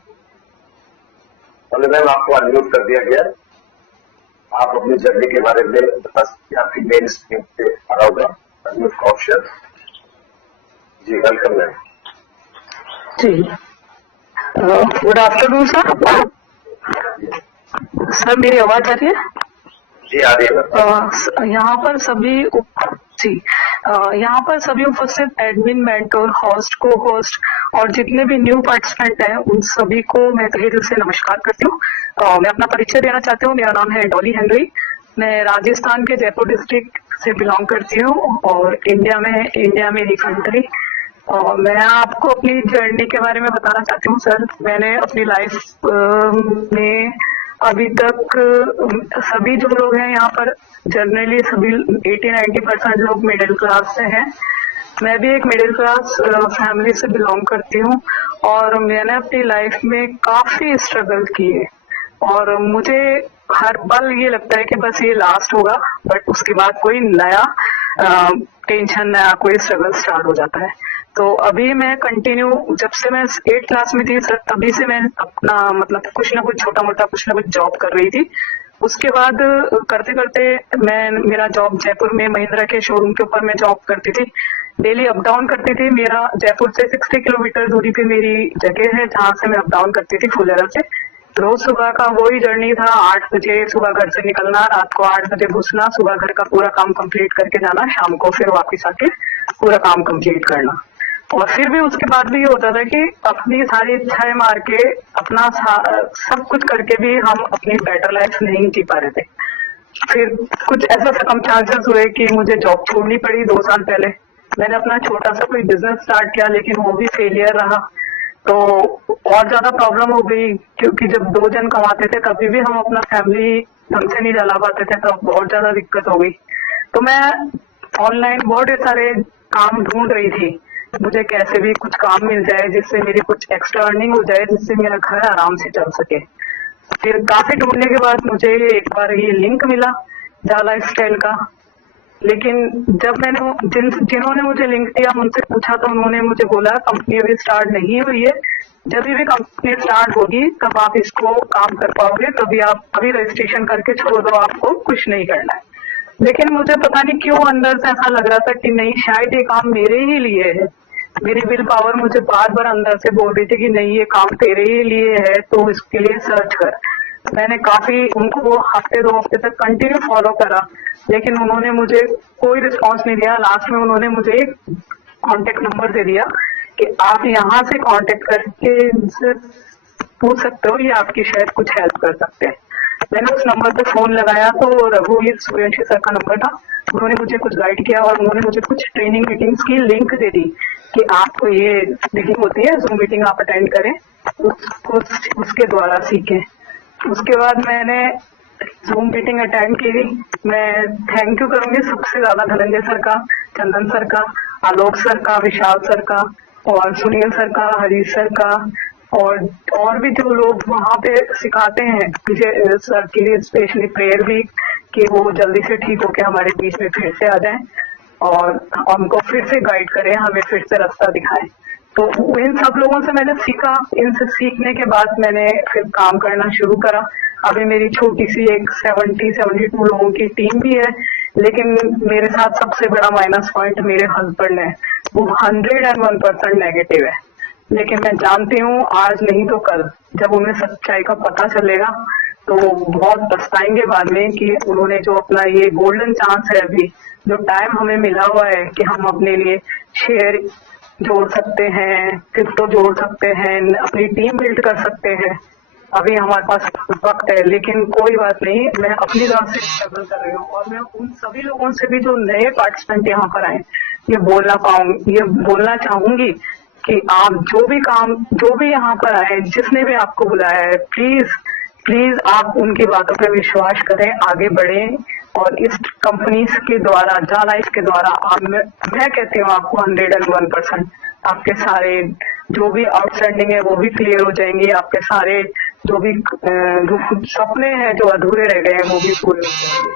डॉली मैम, आपको अनम्यूट कर दिया गया, आप अपनी जर्नी के बारे में बता सकते हैं। आपकी मेन स्क्रीन पे आ रहा होगा अनम्यूट का ऑप्शन। जी वेलकम मैम। जी, गुड आफ्टरनून सर। सर मेरी आवाज आ रही है? जी आ रही है। यहाँ पर सभी यहाँ पर सभी उपस्थित एडमिन, मेंटोर, होस्ट, को होस्ट और जितने भी न्यू पार्टिसिपेंट हैं उन सभी को मैं तहे दिल से नमस्कार करती हूँ। मैं अपना परिचय देना चाहती हूँ। मेरा नाम है डॉली हेनरी। मैं राजस्थान के जयपुर डिस्ट्रिक्ट से बिलोंग करती हूँ और इंडिया मेरी कंट्री। और मैं आपको अपनी जर्नी के बारे में बताना चाहती हूँ सर। मैंने अपनी लाइफ में अभी तक सभी जो लोग हैं यहाँ पर जनरली सभी 80-90% लोग मिडिल क्लास से हैं। मैं भी एक मिडिल क्लास फैमिली से बिलोंग करती हूँ और मैंने अपनी लाइफ में काफी स्ट्रगल किए और मुझे हर पल ये लगता है कि बस ये लास्ट होगा, बट उसके बाद कोई नया टेंशन, नया कोई स्ट्रगल स्टार्ट हो जाता है। तो अभी मैं कंटिन्यू, जब से मैं 8th क्लास में थी सर, तभी से मैं अपना मतलब कुछ ना कुछ छोटा मोटा कुछ ना कुछ जॉब कर रही थी। उसके बाद करते करते मेरा जॉब जयपुर में महिंद्रा के शोरूम के ऊपर मैं जॉब करती थी। डेली अप डाउन करती थी। मेरा जयपुर से 60 किलोमीटर दूरी पे मेरी जगह है जहाँ से मैं अप डाउन करती थी फुलेरा से। रोज सुबह का वही जर्नी था, 8 बजे सुबह घर से निकलना, रात को 8 बजे घुसना, सुबह घर का पूरा काम कंप्लीट करके जाना, शाम को फिर वापस आके पूरा काम कंप्लीट करना। और फिर भी उसके बाद भी ये होता था कि अपनी सारी इच्छाएं मार के अपना सब कुछ करके भी हम अपनी बेटर लाइफ नहीं जी पा रहे थे। फिर कुछ ऐसा सर्कमस्टांसेस हुए कि मुझे जॉब छोड़नी पड़ी 2 साल पहले। मैंने अपना छोटा सा कोई बिजनेस स्टार्ट किया लेकिन वो भी फेलियर रहा, तो और ज्यादा प्रॉब्लम हो गई क्योंकि जब 2 जन कमाते थे कभी भी हम अपना फैमिली ढंग से नहीं चला पाते थे, तब बहुत ज्यादा दिक्कत हो गई। तो मैं ऑनलाइन बहुत सारे काम ढूंढ रही थी, मुझे कैसे भी कुछ काम मिल जाए जिससे मेरी कुछ एक्स्ट्रा अर्निंग हो जाए, जिससे मेरा घर आराम से चल सके। फिर काफी ढूंढने के बाद मुझे एक बार ये लिंक मिला जा लाइफस्टाइल का। लेकिन जब मैंने जिन्होंने मुझे लिंक दिया उनसे पूछा तो उन्होंने मुझे बोला कंपनी अभी स्टार्ट नहीं हुई है, जब भी कंपनी स्टार्ट होगी तब आप इसको काम कर पाओगे, तभी आप अभी रजिस्ट्रेशन करके छोड़ दो, आपको कुछ नहीं करना है। लेकिन मुझे पता नहीं क्यों अंदर से ऐसा लग रहा था कि नहीं, शायद ये काम मेरे ही लिए है। मेरी विल पावर मुझे बार बार अंदर से बोल रही थी कि नहीं, ये काम तेरे ही लिए है, तो इसके लिए सर्च कर। मैंने काफी उनको हफ्ते 2 हफ्ते तक कंटिन्यू फॉलो करा, लेकिन उन्होंने मुझे कोई रिस्पॉन्स नहीं दिया। लास्ट में उन्होंने मुझे एक कॉन्टेक्ट नंबर दे दिया कि आप यहाँ से कॉन्टेक्ट करके इनसे पूछ सकते हो, ये आपकी शायद कुछ हेल्प कर सकते हैं। मैंने उस नंबर पे फोन लगाया तो रघुवीर सूर्यवंशी सर का नंबर था। उन्होंने मुझे कुछ गाइड किया और उन्होंने मुझे कुछ ट्रेनिंग मीटिंग्स की लिंक दे दी कि आपको ये मीटिंग होती है, जूम मीटिंग आप अटेंड करें, उसके द्वारा सीखें। उसके बाद मैंने जूम मीटिंग अटेंड की। मैं थैंक यू करूंगी सबसे ज्यादा धनंजय सर का, चंदन सर का, आलोक सर का, विशाल सर का और सुनील सर का, हरीश सर का और भी जो लोग वहाँ पे सिखाते हैं। मुझे सर के लिए स्पेशली प्रेयर भी कि वो जल्दी से ठीक होके हमारे बीच में फिर से आ जाएं और हमको फिर से गाइड करें, हमें फिर से रास्ता दिखाएं। तो इन सब लोगों से मैंने सीखा। इनसे सीखने के बाद मैंने फिर काम करना शुरू करा। अभी मेरी छोटी सी एक 70-72 लोगों की टीम भी है, लेकिन मेरे साथ सबसे बड़ा माइनस पॉइंट मेरे हस्बैंड है। वो 101% नेगेटिव है, लेकिन मैं जानती हूँ आज नहीं तो कल जब उन्हें सच्चाई का पता चलेगा तो वो बहुत पछताएंगे बाद में कि उन्होंने जो अपना ये गोल्डन चांस है, अभी जो टाइम हमें मिला हुआ है कि हम अपने लिए शेयर जोड़ सकते हैं, क्रिप्टो जोड़ सकते हैं, अपनी टीम बिल्ड कर सकते हैं। अभी हमारे पास वक्त है, लेकिन कोई बात नहीं, मैं अपनी तरफ से स्ट्रगल कर रही हूँ। और मैं उन सभी लोगों से भी जो नए पार्टिसिपेंट यहाँ पर आए ये बोलना चाहूंगी कि आप जो भी यहाँ पर आए, जिसने भी आपको बुलाया है, प्लीज आप उनकी बातों पे विश्वास करें, आगे बढ़ें। और इस कंपनी के द्वारा, जा लाइफ के द्वारा मैं कहती हूँ आपको 101% आपके सारे जो भी आउटस्टैंडिंग है वो भी क्लियर हो जाएंगे। आपके सारे जो भी सपने हैं जो अधूरे रह गए हैं वो भी पूरे हो जाएंगे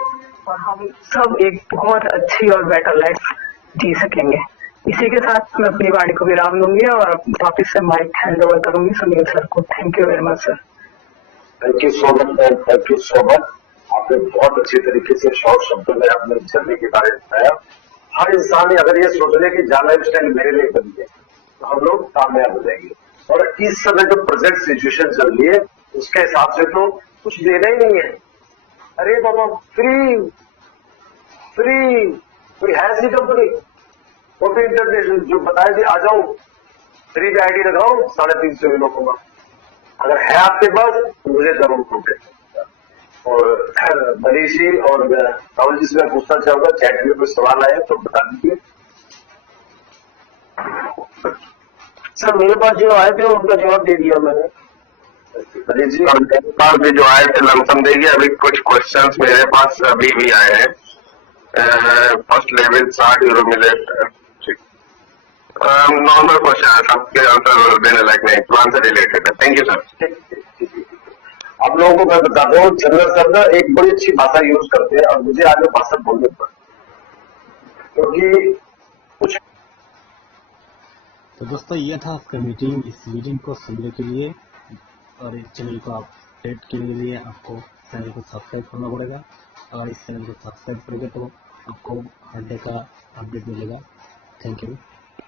और हम सब एक बहुत अच्छी और बेटर लाइफ जी सकेंगे। इसी के साथ मैं अपनी वाणी को विराम दूंगी और वापस से माइक हैंड ओवर करूंगी सुनील सर को। Thank you very much sir. Thank you so much, thank you so much. आपने बहुत अच्छी तरीके से शॉर्ट शब्दों में अपने जर्नी के बारे में बताया। हर इंसान अगर ये सोच ले कि जा लाइफस्टाइल मेरे लिए बनी है तो हम लोग कामयाब हो जाएंगे। और इस समय जो प्रेजेंट सिचुएशन चल रही है उसके हिसाब से तो कुछ देना ही नहीं है। अरे बाबा फ्री कोई है सी कंपनी वो भी इंटरनेशनल जो बताए थे आ जाओ फ्री पे आईडी लगाओ 350 लोगों का, अगर है आपके पास तो मुझे जरूर कॉन्टेक्ट। और मनीषी और राहुल जी से मैं पूछना चाहूंगा, चैट में कोई सवाल आए तो बता दीजिए। सर मेरे पास जो आए थे उनका जवाब दे दिया मैंने। मनीष जी मेरे पास भी जो आए थे लमसम देगी। अभी कुछ क्वेश्चंस मेरे पास अभी भी आए हैं। फर्स्ट लेवल 60 यूरो मिले। नॉर्मल क्वेश्चन है, सबके आंसर देने लायक नहीं, प्लान से रिलेटेड है। Thank you sir. आप लोगों को मैं बताता हूँ, चंद्र सर ना एक बड़ी अच्छी भाषा यूज करते हैं और मुझे आगे भाषा बोलने पर, क्योंकि कुछ। तो दोस्तों ये था आपका मीटिंग। इस मीटिंग को सुनने के लिए और इस चैनल को अपडेट के लिए आपको चैनल को सब्सक्राइब करना पड़ेगा, और इस चैनल को सब्सक्राइब करोगे तो आपको हर डे का अपडेट मिलेगा। Thank you.